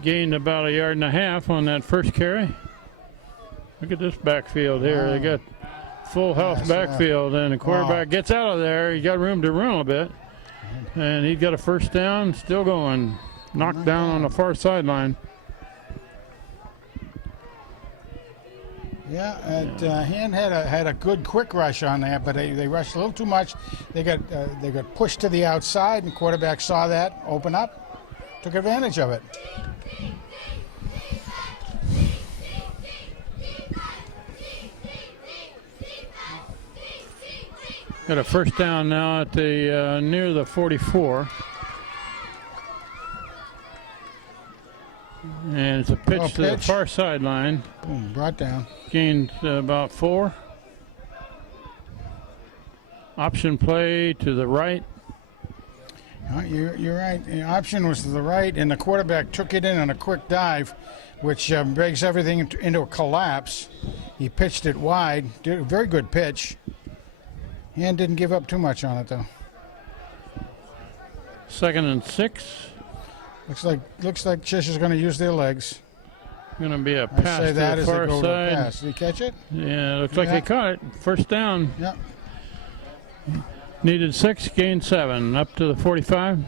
Gained about 1.5 yards on that first carry. Look at this backfield here. Wow. They got full health backfield, and the quarterback gets out of there. He got room to run a little bit, and he got a first down, still going. Knocked down on the far sideline. Yeah, and Hand had a good quick rush on that, but they rushed a little too much. They got pushed to the outside, and quarterback saw that, open up, took advantage of it. Got a first down now at the near the 44. And it's a pitch to the far sideline. Boom, brought down. Gained about 4. Option play to the right. You're right. The option was to the right, and the quarterback took it in on a quick dive, which breaks everything into a collapse. He pitched it wide. Did a very good pitch. And didn't give up too much on it, though. 2nd and 6. Looks like Cheshire's going to use their legs. Going to be a I pass say to that the as they far go to side. pass. Did he catch it? Yeah, looks like he caught it. First down. Yep. Needed 6, gained 7. Up to the 45.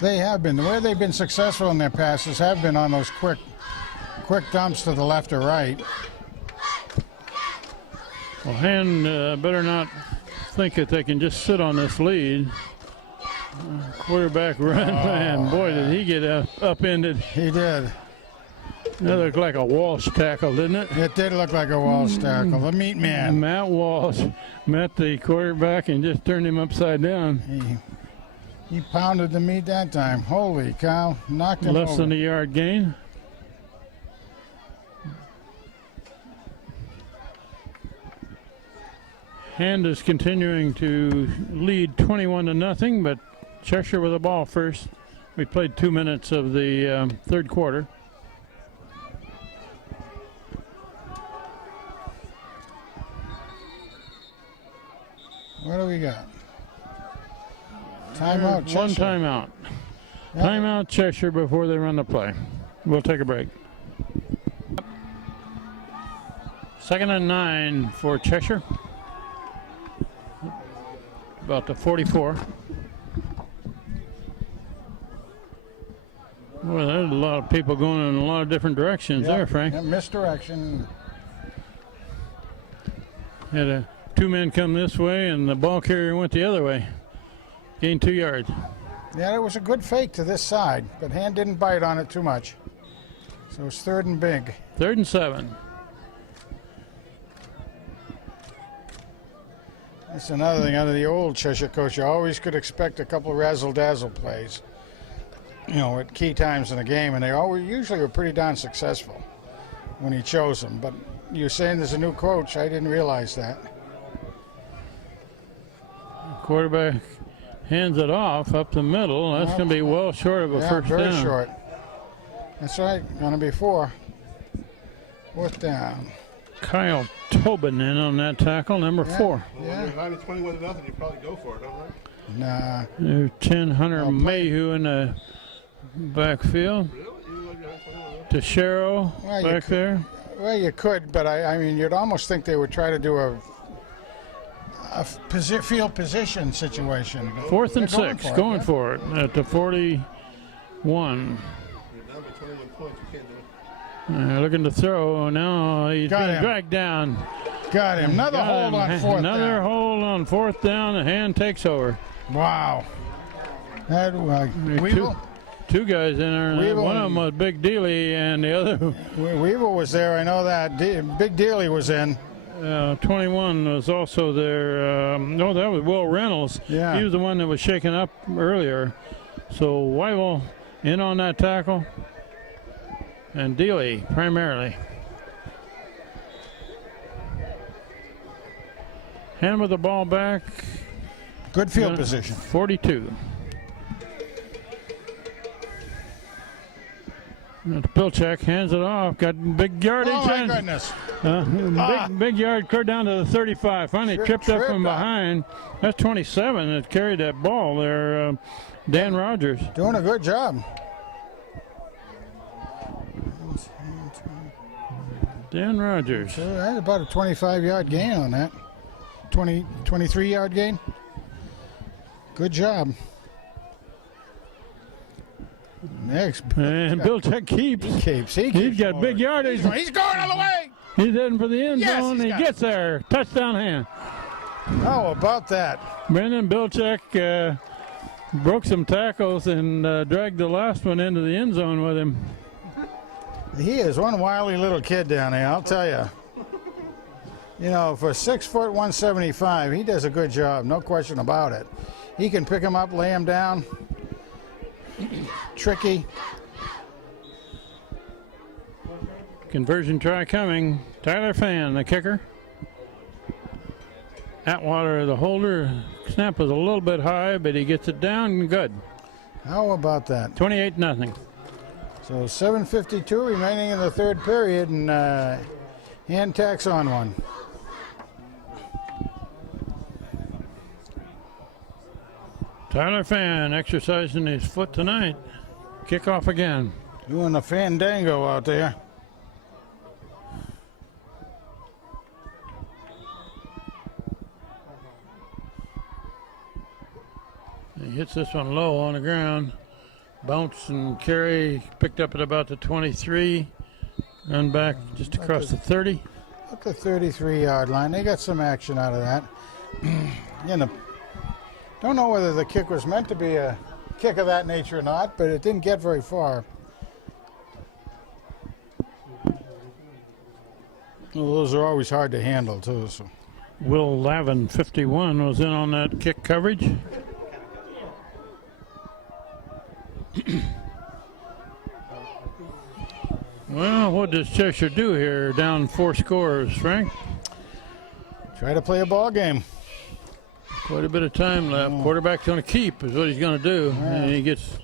They have been. The way they've been successful in their passes have been on those quick dumps to the left or right. Well, Hand better not think that they can just sit on this lead. Quarterback run, man, boy, did he get upended. He did. That looked like a Walsh tackle, didn't it? It did look like a Walsh tackle. The meat man. Matt Walsh met the quarterback and just turned him upside down. He pounded the meat that time. Holy cow. Knocked him Less over. than a yard gain. Hand is continuing to lead 21-0, but Cheshire with the ball first. We played 2 minutes of the third quarter. What do we got? Timeout, Cheshire. One timeout. Yep. Timeout Cheshire before they run the play. We'll take a break. 2nd and 9 for Cheshire. About the 44. Well, there's a lot of people going in a lot of different directions there, Frank. Yep, misdirection. Had 2 men come this way, and the ball carrier went the other way. Gained 2 yards. Yeah, it was a good fake to this side, but Hand didn't bite on it too much. So it's 3rd and big. 3rd and 7. That's another thing under the old Cheshire coach. You always could expect a couple of razzle-dazzle plays, at key times in the game, and they usually were pretty darn successful when he chose them. But you're saying there's a new coach. I didn't realize that. Quarterback hands it off up the middle. That's going to be well short of a first down. Very short. That's right. Going to be 4. 4th down. Kyle Tobin in on that tackle, number 4. Yeah. Behind it 21-0, you probably go for it, don't you? Nah. There's 10 Hunter Mayhew in the backfield. Really? You look behind 21-0? Cheshire back there. Well, you could, but I mean, you'd almost think they would try to do a field position situation. 4th and They're 6, going for it at the 41. You're down by 21 points, you can't do it. Looking to throw. Now he's Got being him. dragged down. Got him. Another Got hold him. on 4th Another down. hold on 4th down. The Hand takes over. Wow. That Weevil. Two guys in there. Weevil One of them was Big Dealey, and the other, Weevil was there. I know that. Big Dealey was in. 21, was also there. No, that was Will Reynolds. Yeah. He was the one that was shaken up earlier. So Weevil in on that tackle, and Dealey primarily. Hand with the ball back. Good field position. 42. Pilchak hands it off. Got big yardage. Oh, my and, goodness. big yard clear down to the 35. Finally tripped up from behind. That's 27 that carried that ball there. Dan Rogers. Doing a good job. Dan Rogers. So that's about a 25-yard gain on that. 23-yard gain. Good job. Next. And Bilchek keeps. He's got big yardage. He's going all the way. He's heading for the end Yes, zone. he's He got gets there. Touchdown hand. How about that? Brendan Bilchek broke some tackles and dragged the last one into the end zone with him. He is one wily little kid down there, I'll tell you. You know, for 6 foot 175, he does a good job, no question about it. He can pick him up, lay him down. Tricky. Conversion try coming. Tyler Fan, the kicker. Atwater, the holder. Snap was a little bit high, but he gets it down good. How about that? 28-0. So 7:52 remaining in the third period, and hand tacks on one. Tyler Fan exercising his foot tonight. Kickoff again. Doing the fandango out there. He hits this one low on the ground. Bounce and carry, picked up at about the 23. Run back just across the 30. At the 33-yard line. They got some action out of that. Don't know whether the kick was meant to be a kick of that nature or not, but it didn't get very far. Well, those are always hard to handle, too. So. Will Lavin, 51, was in on that kick coverage. Well, what does Cheshire do here? Down 4 scores, Frank? Try to play a ball game. Quite a bit of time left. Quarterback's going to keep is what he's going to do. Yeah. And he gets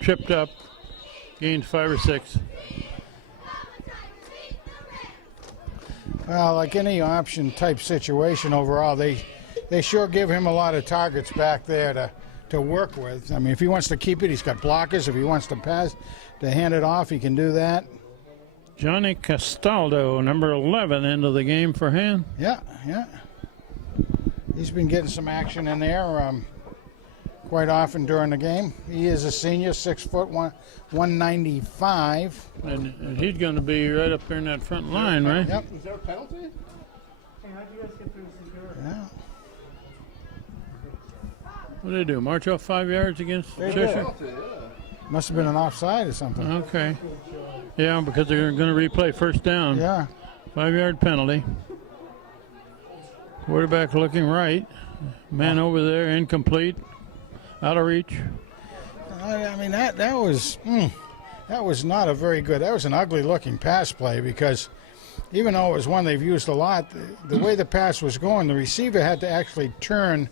tripped up, gains 5 or 6. Well, like any option type situation overall, they sure give him a lot of targets back there to work with. I mean, if he wants to keep it, he's got blockers. If he wants to pass, to hand it off, he can do that. Johnny Castaldo, number 11, into the game for Han. Yeah. He's been getting some action in there quite often during the game. He is a senior, 6 foot 195. And he's going to be right up there in that front line, right? Yep. Is there a penalty? Hey, how'd you guys get through security? Yeah. What did they do? March off 5 yards against They Cheshire? did. Penalty, yeah. Must have been an offside or something. Okay. Yeah, because they're going to replay first down. Yeah. 5-yard penalty. Quarterback looking right. Man over there, incomplete. Out of reach. I mean, that was not a very good. That was an ugly looking pass play because even though it was one they've used a lot, the way the pass was going, the receiver had to actually turn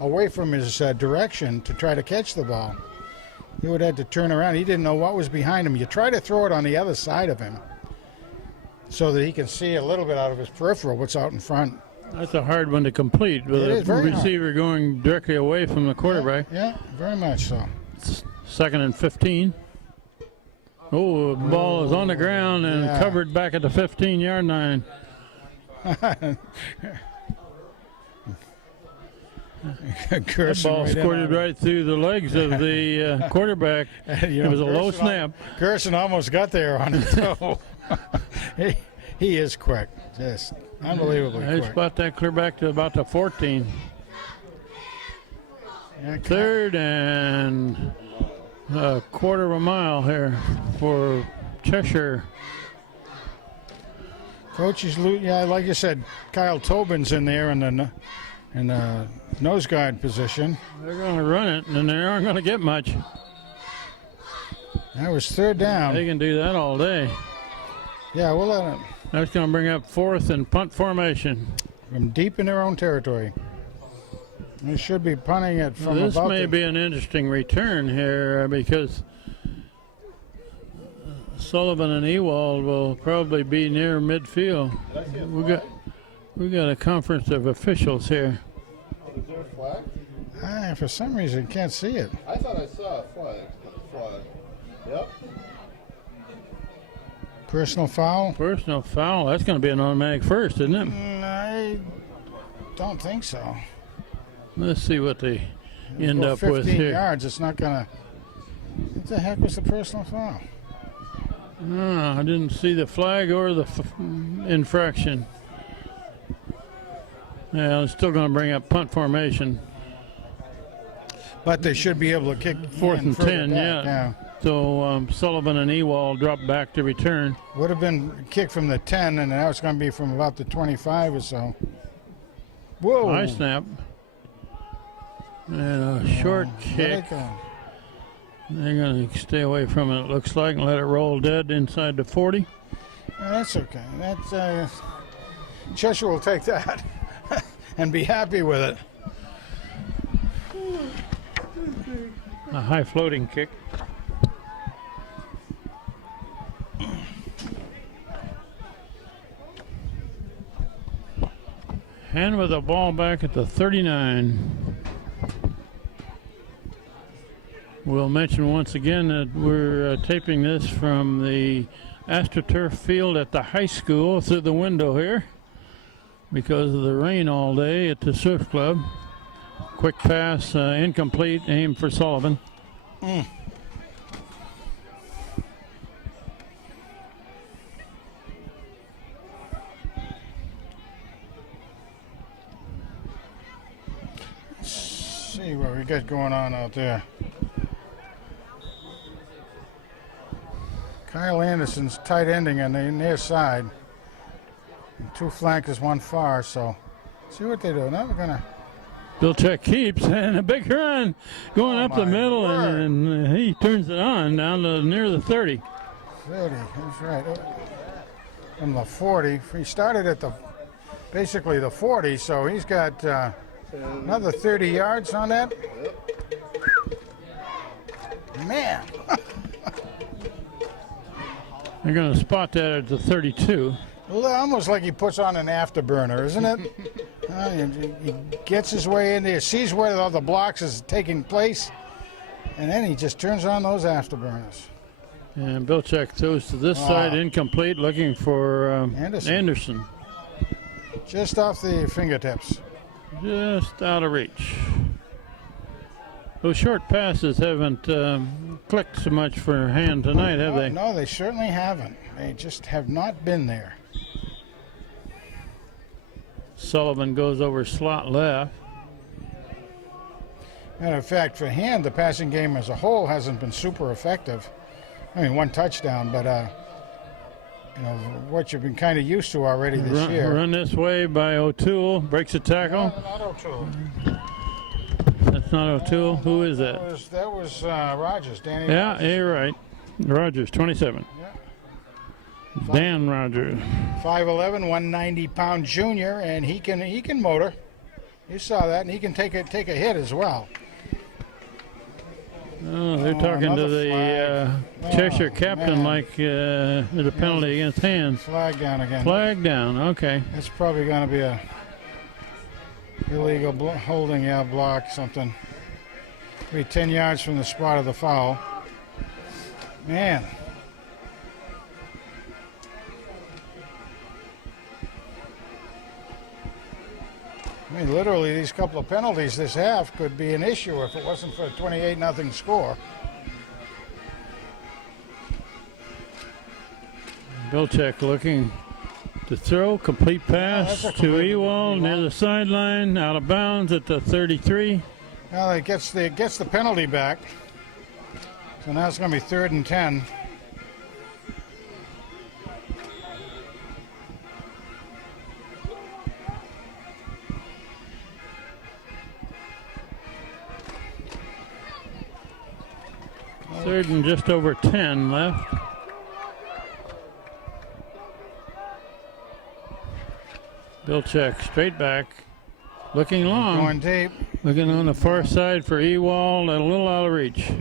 away from his direction to try to catch the ball. He would have to turn around. He didn't know what was behind him. You try to throw it on the other side of him so that he can see a little bit out of his peripheral what's out in front. That's a hard one to complete with It a is very receiver going directly away from the quarterback. Yeah, very much so. 2nd and 15. Oh, the ball is on the ground and Yeah. covered back at the 15-yard line. That ball squirted right through the legs of the quarterback. It was a low snap. Gerson almost got there on it, though. he is quick. Just unbelievably They quick. spot that clear back to about the 14. Yeah, 3rd and a quarter of a mile here for Cheshire. Coaches, yeah, like you said, Kyle Tobin's in there in the nose guard position. They're going to run it, and they aren't going to get much. That was 3rd down. They can do that all day. Yeah, we'll let them That's going to bring up 4th and punt formation. from deep in their own territory. They should be punting it from This about may the, be an interesting return here because Sullivan and Ewald will probably be near midfield. We got a conference of officials here. Is there a flag? for some reason can't see it. I thought I saw a flag. Yep. Personal foul? Personal foul. That's going to be an automatic first, isn't it? I don't think so. Let's see what they end Go up with 15 here. yards. It's not gonna. What the heck was the personal foul? I didn't see the flag or the infraction. Yeah, I'm still going to bring up punt formation. But they should be able to kick 4th in and further 10, back. yeah. So Sullivan and Ewald drop back to return. Would have been kicked from the 10, and now it's going to be from about the 25 or so. Whoa. High snap. And a short kick. They're going to stay away from it, it looks like, and let it roll dead inside the 40. That's okay. That's Cheshire will take that and be happy with it. A high floating kick. And with the ball back at the 39. We'll mention once again that we're taping this from the AstroTurf field at the high school through the window here because of the rain all day at the surf club. Quick pass, incomplete, aim for Sullivan. Let's see what we got going on out there. Kyle Anderson's tight ending on the near side. And 2 flankers, 1 far, so see what they do. Now we're going to... Bilchek keeps, and a big run going up the middle, and he turns it on down to near the 30. 30, that's right. From the 40. He started at basically the 40, so he's got another 30 yards on that. Man. They're going to spot that at the 32. Almost like he puts on an afterburner, isn't it? He gets his way in there, sees where all the blocks is taking place, and then he just turns on those afterburners. And Bilchek throws to this side, incomplete, looking for Anderson. Just off the fingertips. Just out of reach. Those short passes haven't clicked so much for Hand tonight, have they? No, they certainly haven't. They just have not been there. Sullivan goes over slot left. Matter of fact, for Hand, the passing game as a whole hasn't been super effective. I mean, 1 touchdown, but you know what you've been kind of used to already this year. Run this way by O'Toole, breaks a tackle. No, not O'Toole. That's not O'Toole. Who is that? That was Rogers, Danny. Yeah, Rogers. you're right. Rogers, 27. Yeah. Dan Rogers. 5'11", 190-pound junior, and he can motor. You saw that, and he can take a hit as well. Oh, they're talking to the Cheshire captain like there's a penalty against Hand. Flag down again. Flag down, okay. That's probably going to be a illegal holding, block, something. Be 10 yards from the spot of the foul. Man. I mean, literally, these couple of penalties this half could be an issue if it wasn't for a 28-0 score. Bilchek looking to throw, complete pass to Ewald near the sideline, out of bounds at the 33. Well, it gets the penalty back. So now it's going to be 3rd and 10. Third and just over 10 left. Bilchek straight back, looking long. Going deep. Looking on the far side for Ewald, a little out of reach.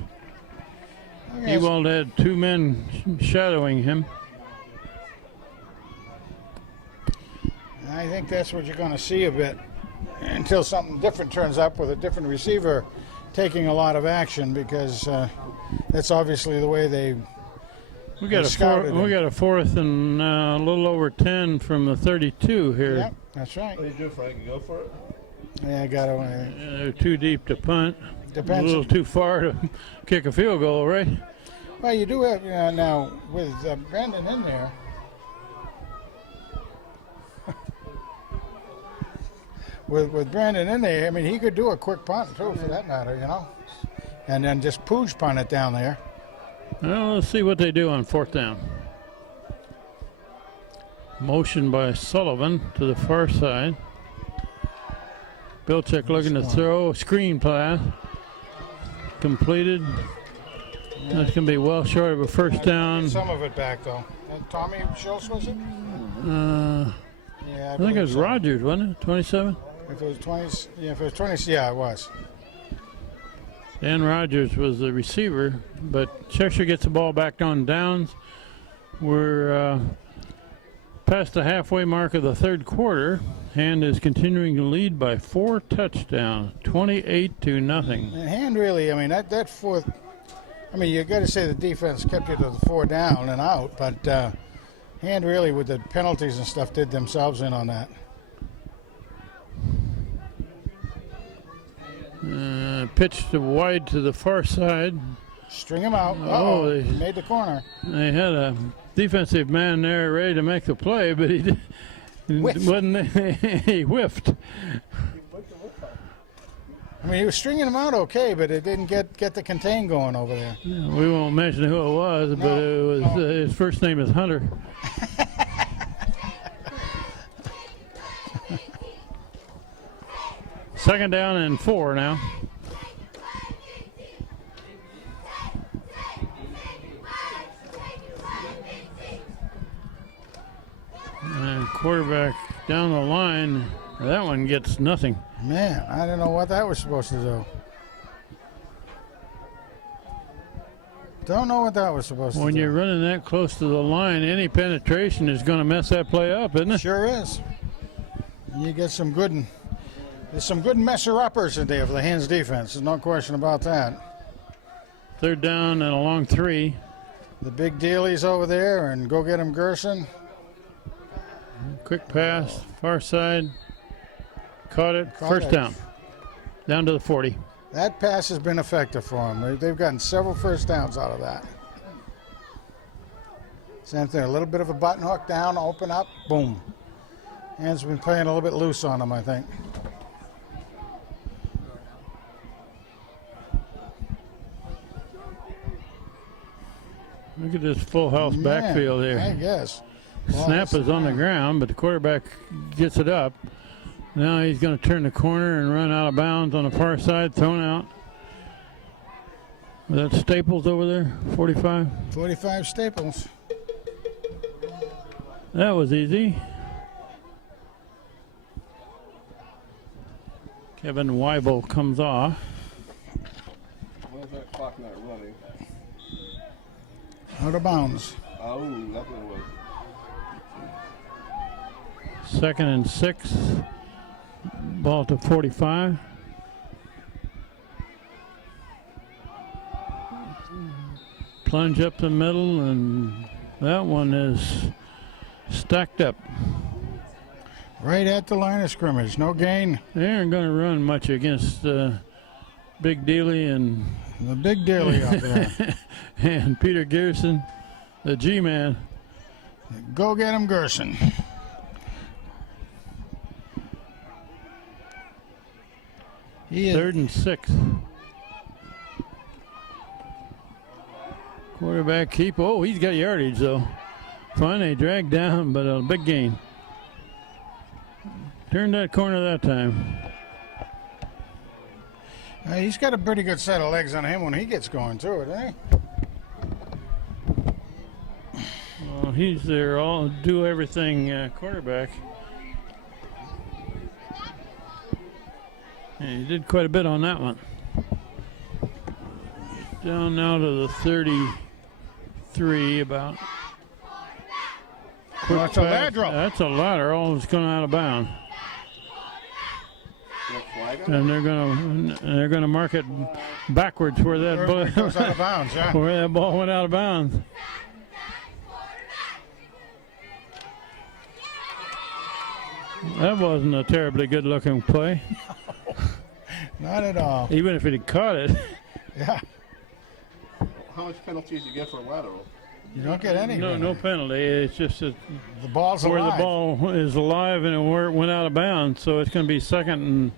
Ewald had 2 men shadowing him. I think that's what you're going to see a bit until something different turns up with a different receiver taking a lot of action, because that's obviously the way they We got a 4th and a little over 10 from the 32 here. Yep, that's right. What do you do, Frank? You go for it? Yeah, I got to. They're too deep to punt. A depends. little too far to kick a field goal, right? Well, you do have now with Brandon in there. with Brandon in there, I mean, he could do a quick punt too, for that matter, and then just pooch punt it down there. Well, let's see what they do on 4th down. Motion by Sullivan to the far side. Belichick looking to throw. Screen pass. Completed. That's going to be well short of a first down. Some of it back, though. Tommy Schultz, was it? I think it was Rogers, wasn't it? 27? If it was 20, if it was 20, yeah, it was. Dan Rogers was the receiver, but Cheshire gets the ball back on downs. We're past the halfway mark of the 3rd quarter. Hand is continuing to lead by 4 touchdowns, 28-0. And Hand really, I mean, that fourth, I mean, you got to say the defense kept you to the 4 down and out, but Hand really, with the penalties and stuff, did themselves in on that. Pitched wide to the far side. String him out. They made the corner. They had a defensive man there ready to make the play, but he wasn't. He whiffed. I mean, he was stringing him out okay, but it didn't get the contain going over there. Yeah, we won't mention who it was, but it was his first name is Hunter. Second down and 4 now. And quarterback down the line, that one gets nothing. Man, I don't know what that was supposed to do. Don't know what that was supposed to do. When you're running that close to the line, any penetration is going to mess that play up, isn't it? Sure is. And you get some good, there's some good messer-uppers in there for the Hands defense. There's no question about that. 3rd down and a long 3. The big dealies over there, and go get him, Gerson. Quick pass, far side. Caught it. First down. Down to the 40. That pass has been effective for them. They've gotten several first downs out of that. Same thing, a little bit of a button hook down, open up, boom. Hands have been playing a little bit loose on them, I think. Look at this full house backfield there. I guess. Snap is on the ground, but the quarterback gets it up. Now he's going to turn the corner and run out of bounds on the far side, thrown out. Was that Staples over there, 45? 45 Staples. That was easy. Kevin Weibel comes off. Where's that clock not running? Out of bounds. Oh, that's what it was. 2nd and 6. Ball to 45. Plunge up the middle, and that one is stacked up. Right at the line of scrimmage. No gain. They aren't going to run much against Big Dealey and the big dealie out there. and Peter Gerson, the G-man. Go get him, Gerson. He is 3rd and 6. Quarterback keep. Oh, he's got yardage though. Finally dragged down, but a big gain. Turned that corner that time. He's got a pretty good set of legs on him when he gets going too, doesn't he? Well, he's their all do everything quarterback. And he did quite a bit on that one. Down now to the 33 about. Well, that's a lateral. That's a lateral. It's going out of bounds. And they're gonna mark it backwards where that ball goes out of bounds, yeah. where that ball went out of bounds. That wasn't a terribly good-looking play. Not at all. Even if he'd caught it. Yeah. How much penalties you get for a lateral? You don't get any. No penalty. It's just that The ball's where alive. the ball is alive and where it went out of bounds. So it's going to be second and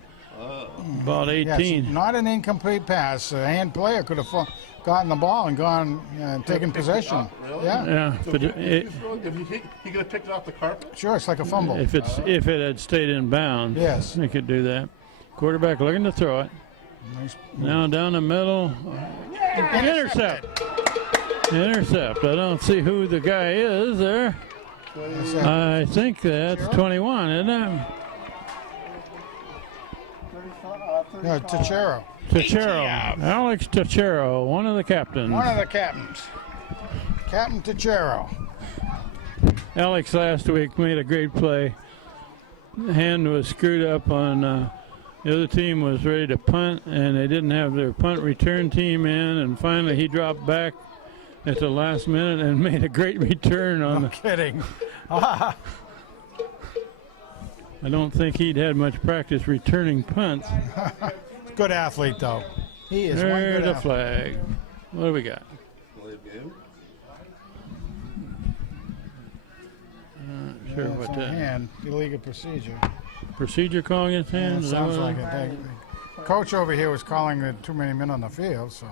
about 18. Yes, not an incomplete pass. A hand player could have gotten the ball and gone taken possession. Really? Yeah. Yeah, So but if it, he could have picked it off the carpet? Sure, it's like a fumble. if it had stayed in bounds, Yes. he could do that. Quarterback looking to throw it. Nice. Now down the middle. Intercept. Intercept. I don't see who the guy is there. I think that's 21, isn't it? No, Cheshire. Tachero. Alex Tachero, one of the captains. One of the captains. Captain Cheshire. Alex last week made a great play. The hand was screwed up on the other team was ready to punt, and they didn't have their punt return team in, and finally he dropped back at the last minute and made a great return on No kidding. Ah, I don't think he'd had much practice returning punts. good athlete, though. He is one There's good the athlete. flag. What do we got? Game. Not sure Yeah, what it's on that hand. Illegal procedure. procedure calling his Yeah, hand. it Is that sounds what like it. The coach over here was calling it too many men on the field, so.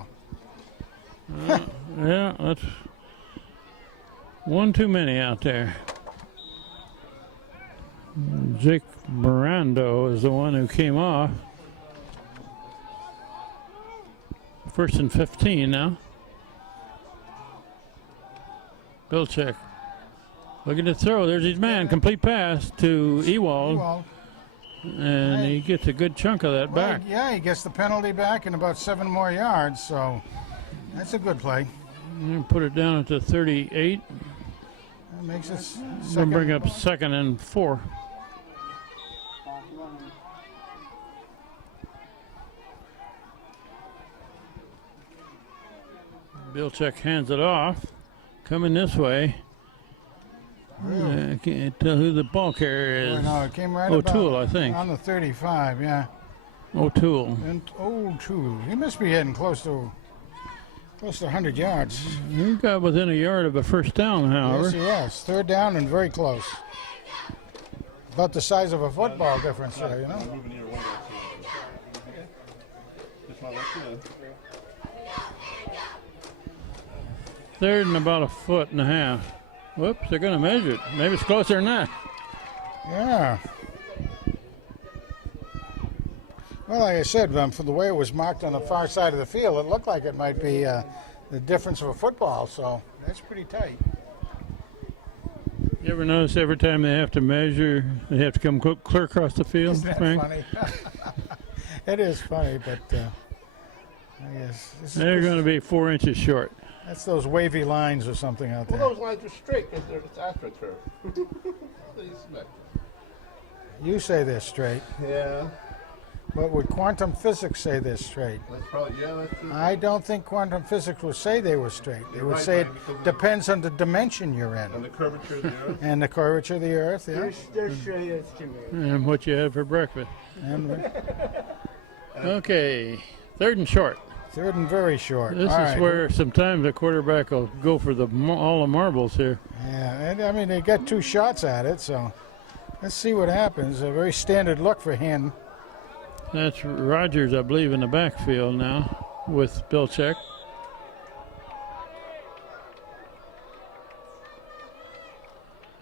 Yeah, that's one too many out there. Jake Mirando is the one who came off. First and 15 now. Bilchek looking to throw. There's his man. Complete pass to Ewald, Well, and he gets a good chunk of that back. yeah, he gets the penalty back and about 7 more yards, so that's a good play. And put it down at the 38. That makes it We'll second. bring up second and 4. Bilchek hands it off. Coming this way. I can't tell who the ball carrier Oh, is. no, it came right O'Toole, about I think. on the 35, yeah. O'Toole. And O'Toole, he must be heading close to 100 yards. He got within a yard of a first down, however. Yes, he is. Third down and very close. About the size of a football difference there, you know. Moving either one of those. Just want to let you know. Third and about a foot and a half. Whoops, they're going to measure it. Maybe it's closer than that. Yeah. Well, like I said, for the way it was marked on the far side of the field, it looked like it might be the difference of a football, so that's pretty tight. You ever notice every time they have to measure, they have to come clear across the field? Isn't that Frank? funny? It is funny, but I guess They're going to be 4 inches short. that's those wavy lines or something out Well, there. those lines are straight because it's AstroTurf. What do you expect? You say they're straight, Yeah, but would quantum physics say they're straight? that's probably, that's true. I don't think quantum physics would say they were straight. They You're would right, say it Brian, because of depends on the dimension you're And in the curvature of the earth. and the curvature of the earth. Yeah. They're straight as can be. And what you have for breakfast. And Okay, third and short. third and very short. This All is right. where sometimes the quarterback will go for all the marbles here. Yeah, and I mean they got 2 shots at it, so let's see what happens. A very standard look for him. That's Rogers, I believe, in the backfield now with Bilchek.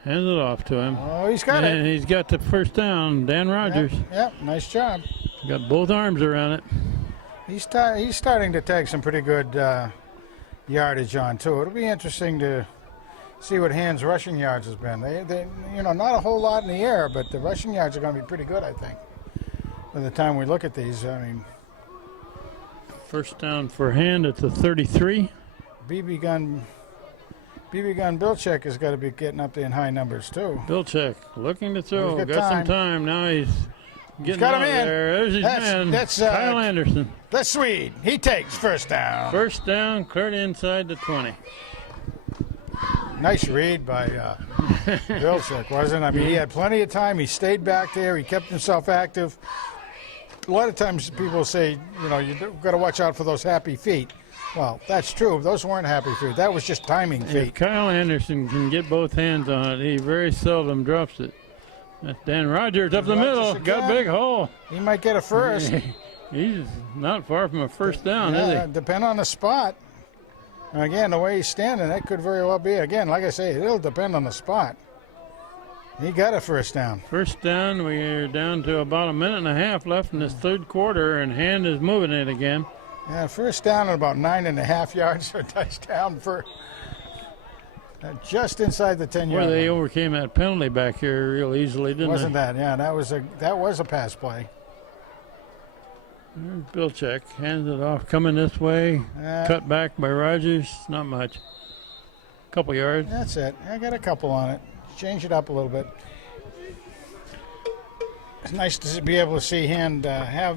Hands it off to him. Oh, he's got And it. he's got the first down, Dan Rogers. Yep, nice job. Got both arms around it. He's starting to take some pretty good yardage on too. It'll be interesting to see what Hand's rushing yards has been. They not a whole lot in the air, but the rushing yards are going to be pretty good, I think. By the time we look at these, I mean, First down for Hand at the 33. BB gun Bilchek has got to be getting up there in high numbers too. Bilchek looking to throw. He's got Got some time. time. Now he's getting got out him of in. there. There's his man, That's Kyle Anderson. the Swede. He takes first down. First down, cleared inside the 20. Nice read by Bilchek, wasn't it? I mean, he had plenty of time. He stayed back there. He kept himself active. a lot of times people say, you know, you've got to watch out for those happy feet. Well, that's true. Those weren't happy feet. That was just timing If feet. Kyle Anderson can get both hands on it, he very seldom drops it. That's Dan Rogers up the Rogers middle. again. Got a big hole. He might get a first. He's not far from a first down, Yeah, is he? depend on the spot. And again, the way he's standing, that could very well be. Again, like I say, it'll depend on the spot. He got a first down. First down, we're down to about a minute and a half left in this third quarter, and Hand is moving it again. Yeah, first down at about 9.5 yards for a touchdown for just inside the 10-yard Boy, they line. overcame that penalty back here real easily, didn't Wasn't they? that? Yeah, that was a pass play. There's Bilchek hands it off, coming this way. Cut back by Rogers, not much. Couple yards. That's it. I got a couple on it. Change it up a little bit. It's nice to be able to see Hand have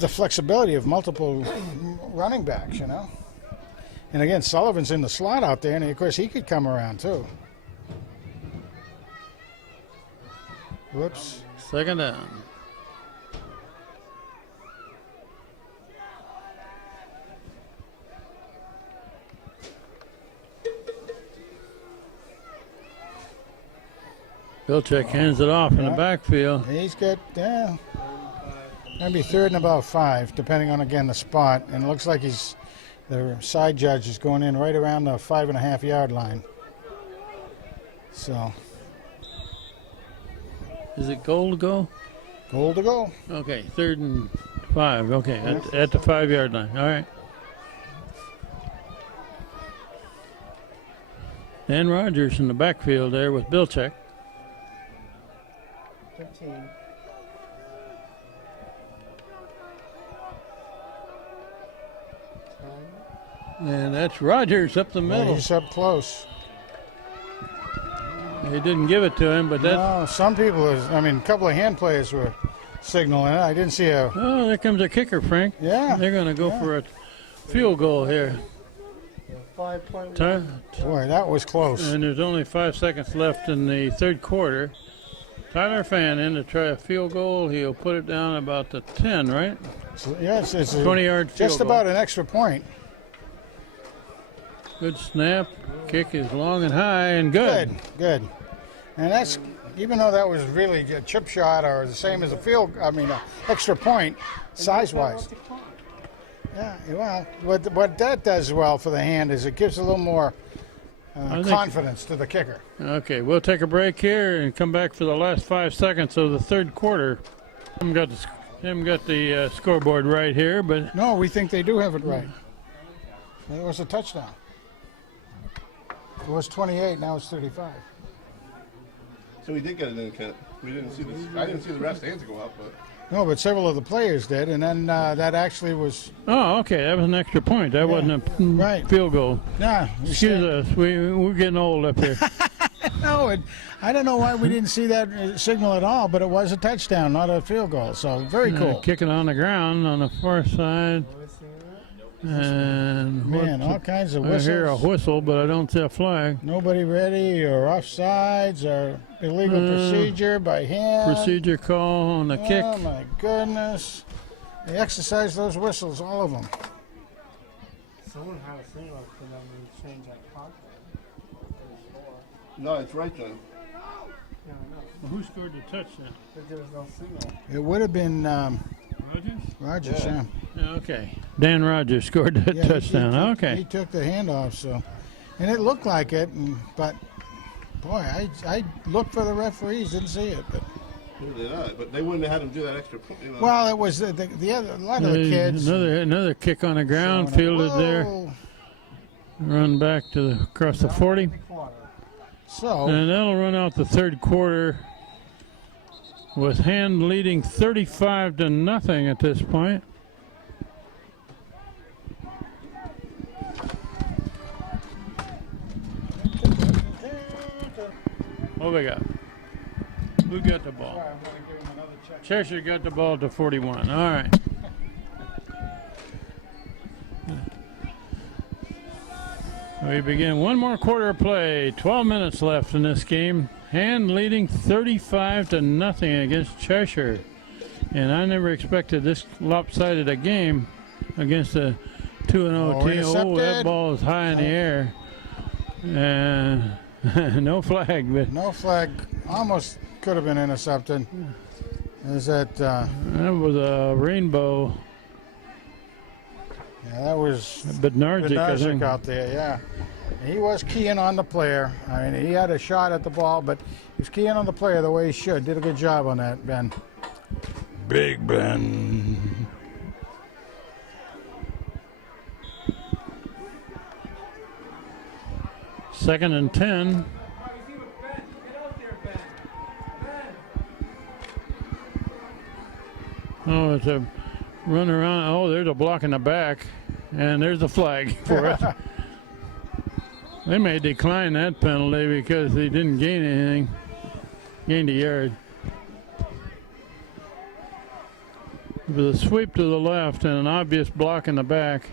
the flexibility of multiple running backs, you know. And again, Sullivan's in the slot out there, and of course he could come around too. Whoops. Second down. Bilchek hands it off in the backfield. He's got, maybe third and about 5, depending on, again, the spot. And it looks like the side judge is going in right around the 5.5 yard line. So, Is it goal to go? goal to go. Okay, 3rd and 5. Okay, at the 5 yard line. All right. Dan Rogers in the backfield there with Bilchek. 15. And that's Rogers up the Yeah, middle. he's up close. They didn't give it to him, but that's. No, some people, a couple of Hand players were signaling it. I didn't see a. Oh, there comes a kicker, Frank. Yeah. They're going to go for a field goal here. 5.1. Boy, that was close. And there's only 5 seconds left in the third quarter. Tyler Fan in to try a field goal. He'll put it down about the 10, right? So, yes, it's a 20-yard field just goal. about an extra point. Good snap. Kick is long and high and good. Good. And that's, even though that was really a chip shot or the same as a extra point, size-wise. Yeah, well, what that does well for the Hand is it gives a little more confidence to the kicker. Okay, we'll take a break here and come back for the last 5 seconds of the third quarter. Haven't got the scoreboard right here, but No, we think they do have it right. It was a touchdown. It was 28, now it's 35. So we did get it in, Kent. We didn't see this. I didn't see the ref's hands go up, but No, but several of the players did, and then that actually was, oh, okay, that was an extra point. That wasn't a right. field goal. yeah. Excuse us, we're getting old up here. No, I don't know why we didn't see that signal at all, but it was a touchdown, not a field goal, so very cool. Kicking on the ground on the far side. And Man, all kinds of I hear a whistles. whistle, but I don't see a flag. Nobody ready, or offsides, or illegal procedure by Hand. Procedure call on the kick. Oh, my goodness. They exercise those whistles, all of them. Someone had a signal for them to change that clock. no, it's right then. Yeah, I know. Who scored the touchdown? But there was no signal. It would have been Rogers? Rogers, Yeah. yeah. Okay. Dan Rogers scored that Yeah, he touchdown. took- Okay. He took the handoff, so. And it looked like it, but, boy, I looked for the referees, didn't see it. But, Neither did I, but they wouldn't have had him do that extra point. You know. well, it was the other, a lot of the kids. Another kick on the ground, fielded there. Whoa. Run back to across the 40. So, And that'll run out the third quarter with Hand leading 35-0 at this point. What we got? Who got the ball? Cheshire got the ball to 41. All right. We begin one more quarter of play. 12 minutes left in this game. Hand leading 35-0 against Cheshire. And I never expected this lopsided a game against a 2-0 team. Oh, that ball is high in the air. And no flag. But no flag. Almost could have been intercepted. Is that? That was a rainbow. Yeah, that was Bednarczyk out there. Yeah, he was keying on the player. I mean, he had a shot at the ball, but he was keying on the player the way he should. Did a good job on that, Ben. Big Ben. Second and 10. Oh, it's a run around. Oh, there's a block in the back, and there's a flag for it. They may decline that penalty because they didn't gain anything. Gained a yard. With a sweep to the left and an obvious block in the back.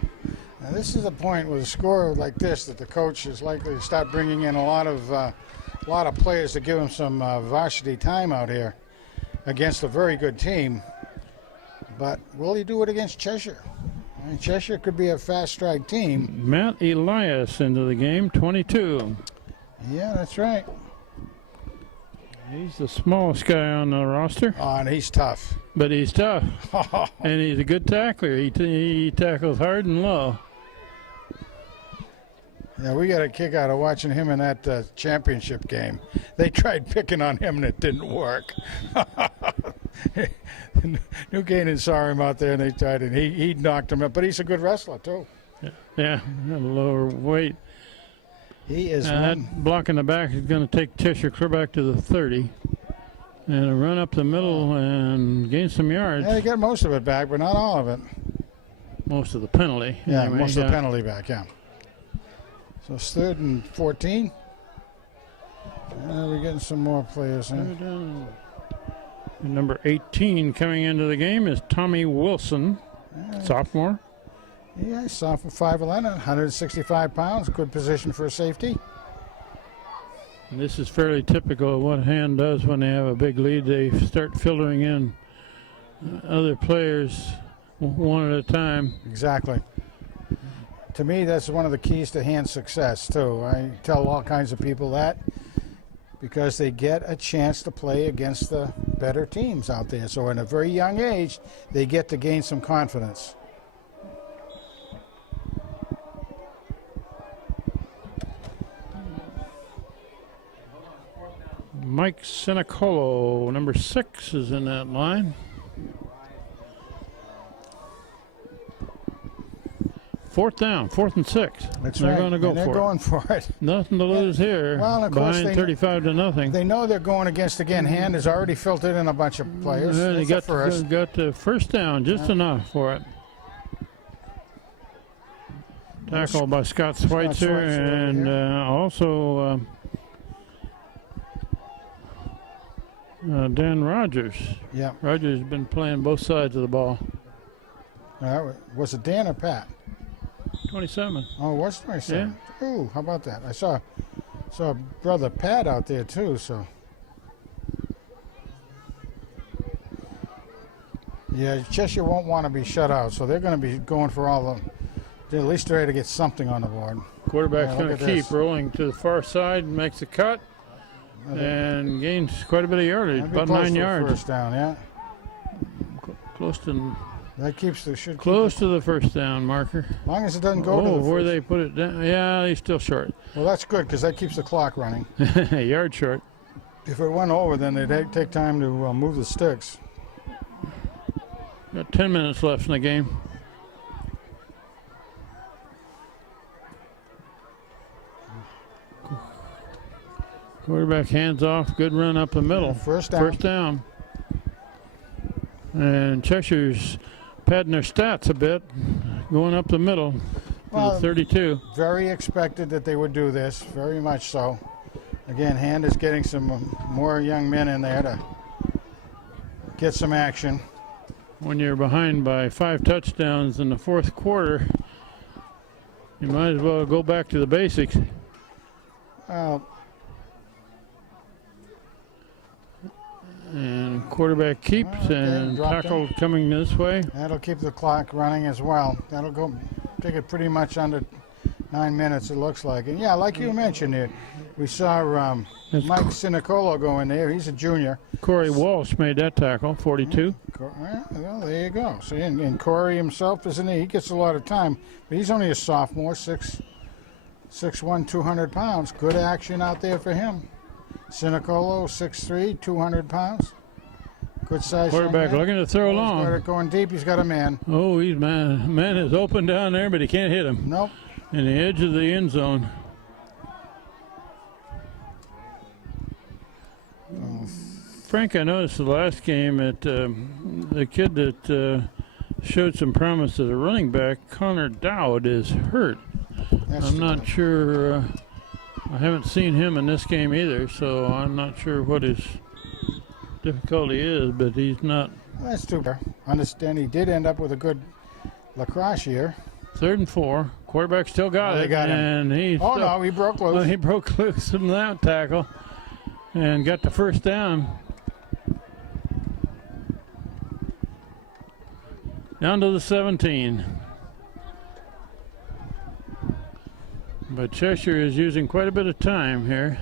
Now this is a point with a score like this that the coach is likely to start bringing in a lot of players to give him some varsity time out here against a very good team. But will he do it against Cheshire? I mean, Cheshire could be a fast strike team. Matt Elias into the game, 22. Yeah, that's right. He's the smallest guy on the roster. Oh, and he's tough. But he's tough. And he's a good tackler. He tackles hard and low. Yeah, we got a kick out of watching him in that championship game. They tried picking on him and it didn't work. New Canaan saw him out there and they tried, and he knocked him up. But he's a good wrestler too. Yeah, a lower weight. He is that block in the back is going to take Cheshire clear back to the 30. And a run up the middle and gain some yards. Yeah, they got most of it back, but not all of it. Most of the penalty. Yeah, anyway, most of the penalty back, yeah. So it's 3rd and 14. We're getting some more players in. Number 18 coming into the game is Tommy Wilson, sophomore. Yeah, sophomore, 5'11", 165 pounds. Good position for a safety. And this is fairly typical of what Hand does when they have a big lead. They start filtering in other players one at a time. Exactly. To me, that's one of the keys to Hand's success, too. I tell all kinds of people that because they get a chance to play against the better teams out there. So at a very young age, they get to gain some confidence. Mike Senecolo, number 6, is in that line. 4th down, 4th and 6. That's they're right. going to go they're for going for it. Nothing to lose here. Well, of course behind 35 to nothing. They know they're going against, again, Hand has already filtered in a bunch of players. They got the first down, just enough for it. Tackle by Scott Schweitzer and also Dan Rogers. Yeah. Rogers has been playing both sides of the ball. Was it Dan or Pat? 27. Oh, it was 27. Yeah. Ooh, how about that? I saw brother Pat out there too. So yeah, Cheshire won't want to be shut out, so they're going to be going for all the. At least try to get something on the board. Quarterback's going to keep rolling to the far side, makes a cut, and gains quite a bit of yardage, about 9 yards. First down, yeah. Close to. That keeps the close to the first down marker. As long as it doesn't go to the where they put it down. Yeah, he's still short. Well, that's good because that keeps the clock running. Yard short. If it went over, then they'd take time to move the sticks. Got 10 minutes left in the game. Quarterback hands off. Good run up the middle. First down. First down. And Cheshire's padding their stats a bit, going up the middle to the 32. Very expected that they would do this, very much so. Again, Hand is getting some more young men in there to get some action. When you're behind by 5 touchdowns in the fourth quarter, you might as well go back to the basics. And Quarterback keeps Okay, and dropped tackle coming this way. That'll keep the clock running as well. That'll go take it pretty much under 9 minutes, it looks like. And yeah, like you mentioned here, we saw It's Mike Sinicolo go in there. He's a junior. Corey Walsh made that tackle, 42. Well, there you go. See, and Corey himself, isn't he? He gets a lot of time, but he's only a sophomore, 6'1", 200 pounds. Good action out there for him. Sinicolo, 6'3", 200 pounds. Good size. Quarterback looking to throw He's got long. it going deep. He's got a man. Oh, he's man is open down there, but he can't hit him. Nope. In the edge of the end zone. Frank, I noticed the last game that the kid that showed some promise as a running back, Connor Dowd, is hurt. I'm not sure. I haven't seen him in this game either, so I'm not sure what his difficulty is, but he's not. That's too bad. Understand he did end up with a good lacrosse year. 3rd and 4. Quarterback still got They it. got him. And he Oh, still- no, he broke loose. Well, he broke loose from that tackle and got the first down. Down to the 17. But Cheshire is using quite a bit of time here.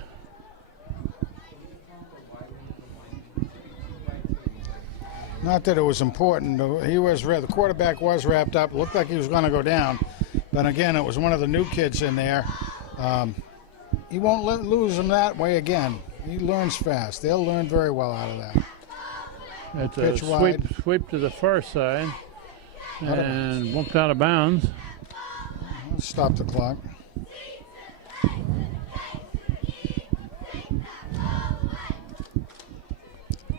Not that it was important. The quarterback was wrapped up. Looked like he was going to go down. But again, it was one of the new kids in there. He won't lose him that way again. He learns fast. They'll learn very well out of that. It's a Pitch wide. sweep to the far side and bumped out of bounds. Stop the clock.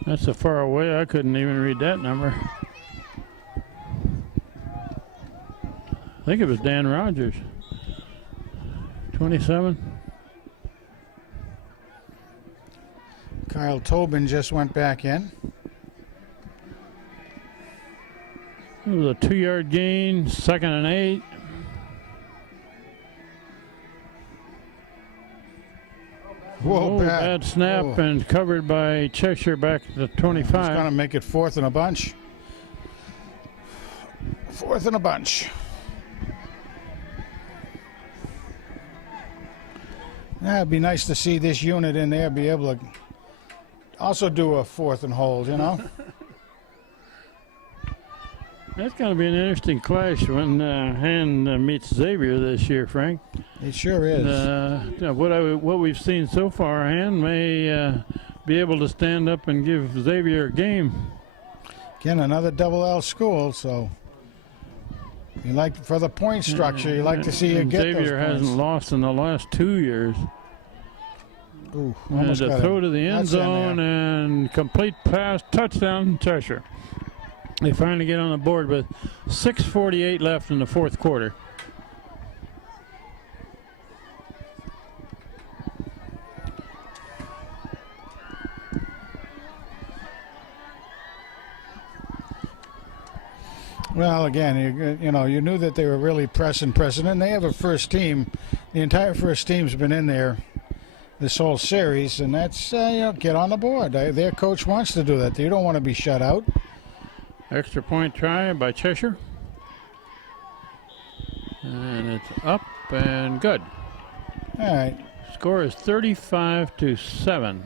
That's so far away, I couldn't even read that number. I think it was Dan Rogers. 27. Kyle Tobin just went back in. It was a 2-yard gain, 2nd and 8. Whoa, bad snap Whoa. and covered by Cheshire back to the He's going 25. to make it 4th and a bunch. 4th and a bunch. Yeah, it'd be nice to see this unit in there be able to also do a 4th and hold, you know? That's going to be an interesting clash when Hand meets Xavier this year, Frank. It sure is. What we've seen so far, Hand may be able to stand up and give Xavier a game. Again, another double L school, so you like for the point structure, you like to see you And get Xavier those points. hasn't lost in the last 2 years. Ooh, And almost a got throw it. to the end That's in zone there. and complete pass, touchdown, Cheshire. They finally get on the board with 6:48 left in the 4th quarter. Well, again, you knew that they were really pressing, and they have a first team. The entire first team's been in there this whole series, and that's get on the board. Their coach wants to do that. You don't want to be shut out. Extra point try by Cheshire. And it's up and good. All right. Score is 35-7.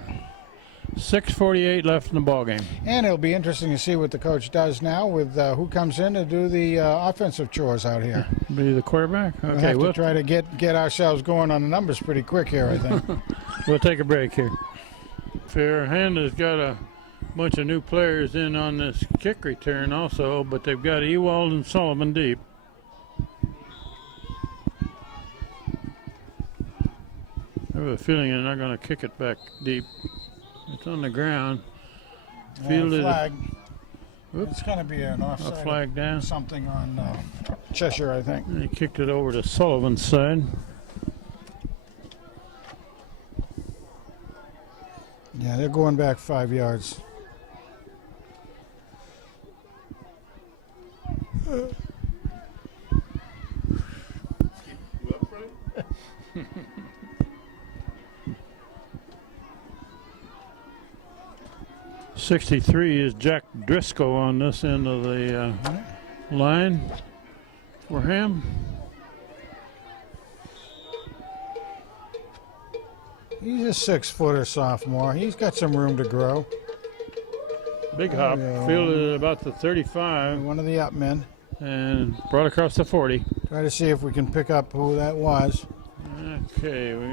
6:48 left in the ball game. And it'll be interesting to see what the coach does now with who comes in to do the offensive chores out here. Be the quarterback. We'll Okay, have we'll to try to get ourselves going on the numbers pretty quick here, I think. we'll take a break here. Fairhand has got a bunch of new players in on this kick return also, but they've got Ewald and Sullivan deep. I have a feeling they're not going to kick it back deep. It's on the ground. Fielded Flag. Oops. It's going to be an a offside. flag down. Something on Cheshire, I think. And he kicked it over to Sullivan's side. Yeah, they're going back 5 yards. You up, Frank? 63 is Jack Driscoll on this end of the line for him. He's a 6-footer sophomore. He's got some room to grow. Big hop, fielded at about the 35 One of the up men. and brought across the 40. Try to see if we can pick up who that was. Okay, we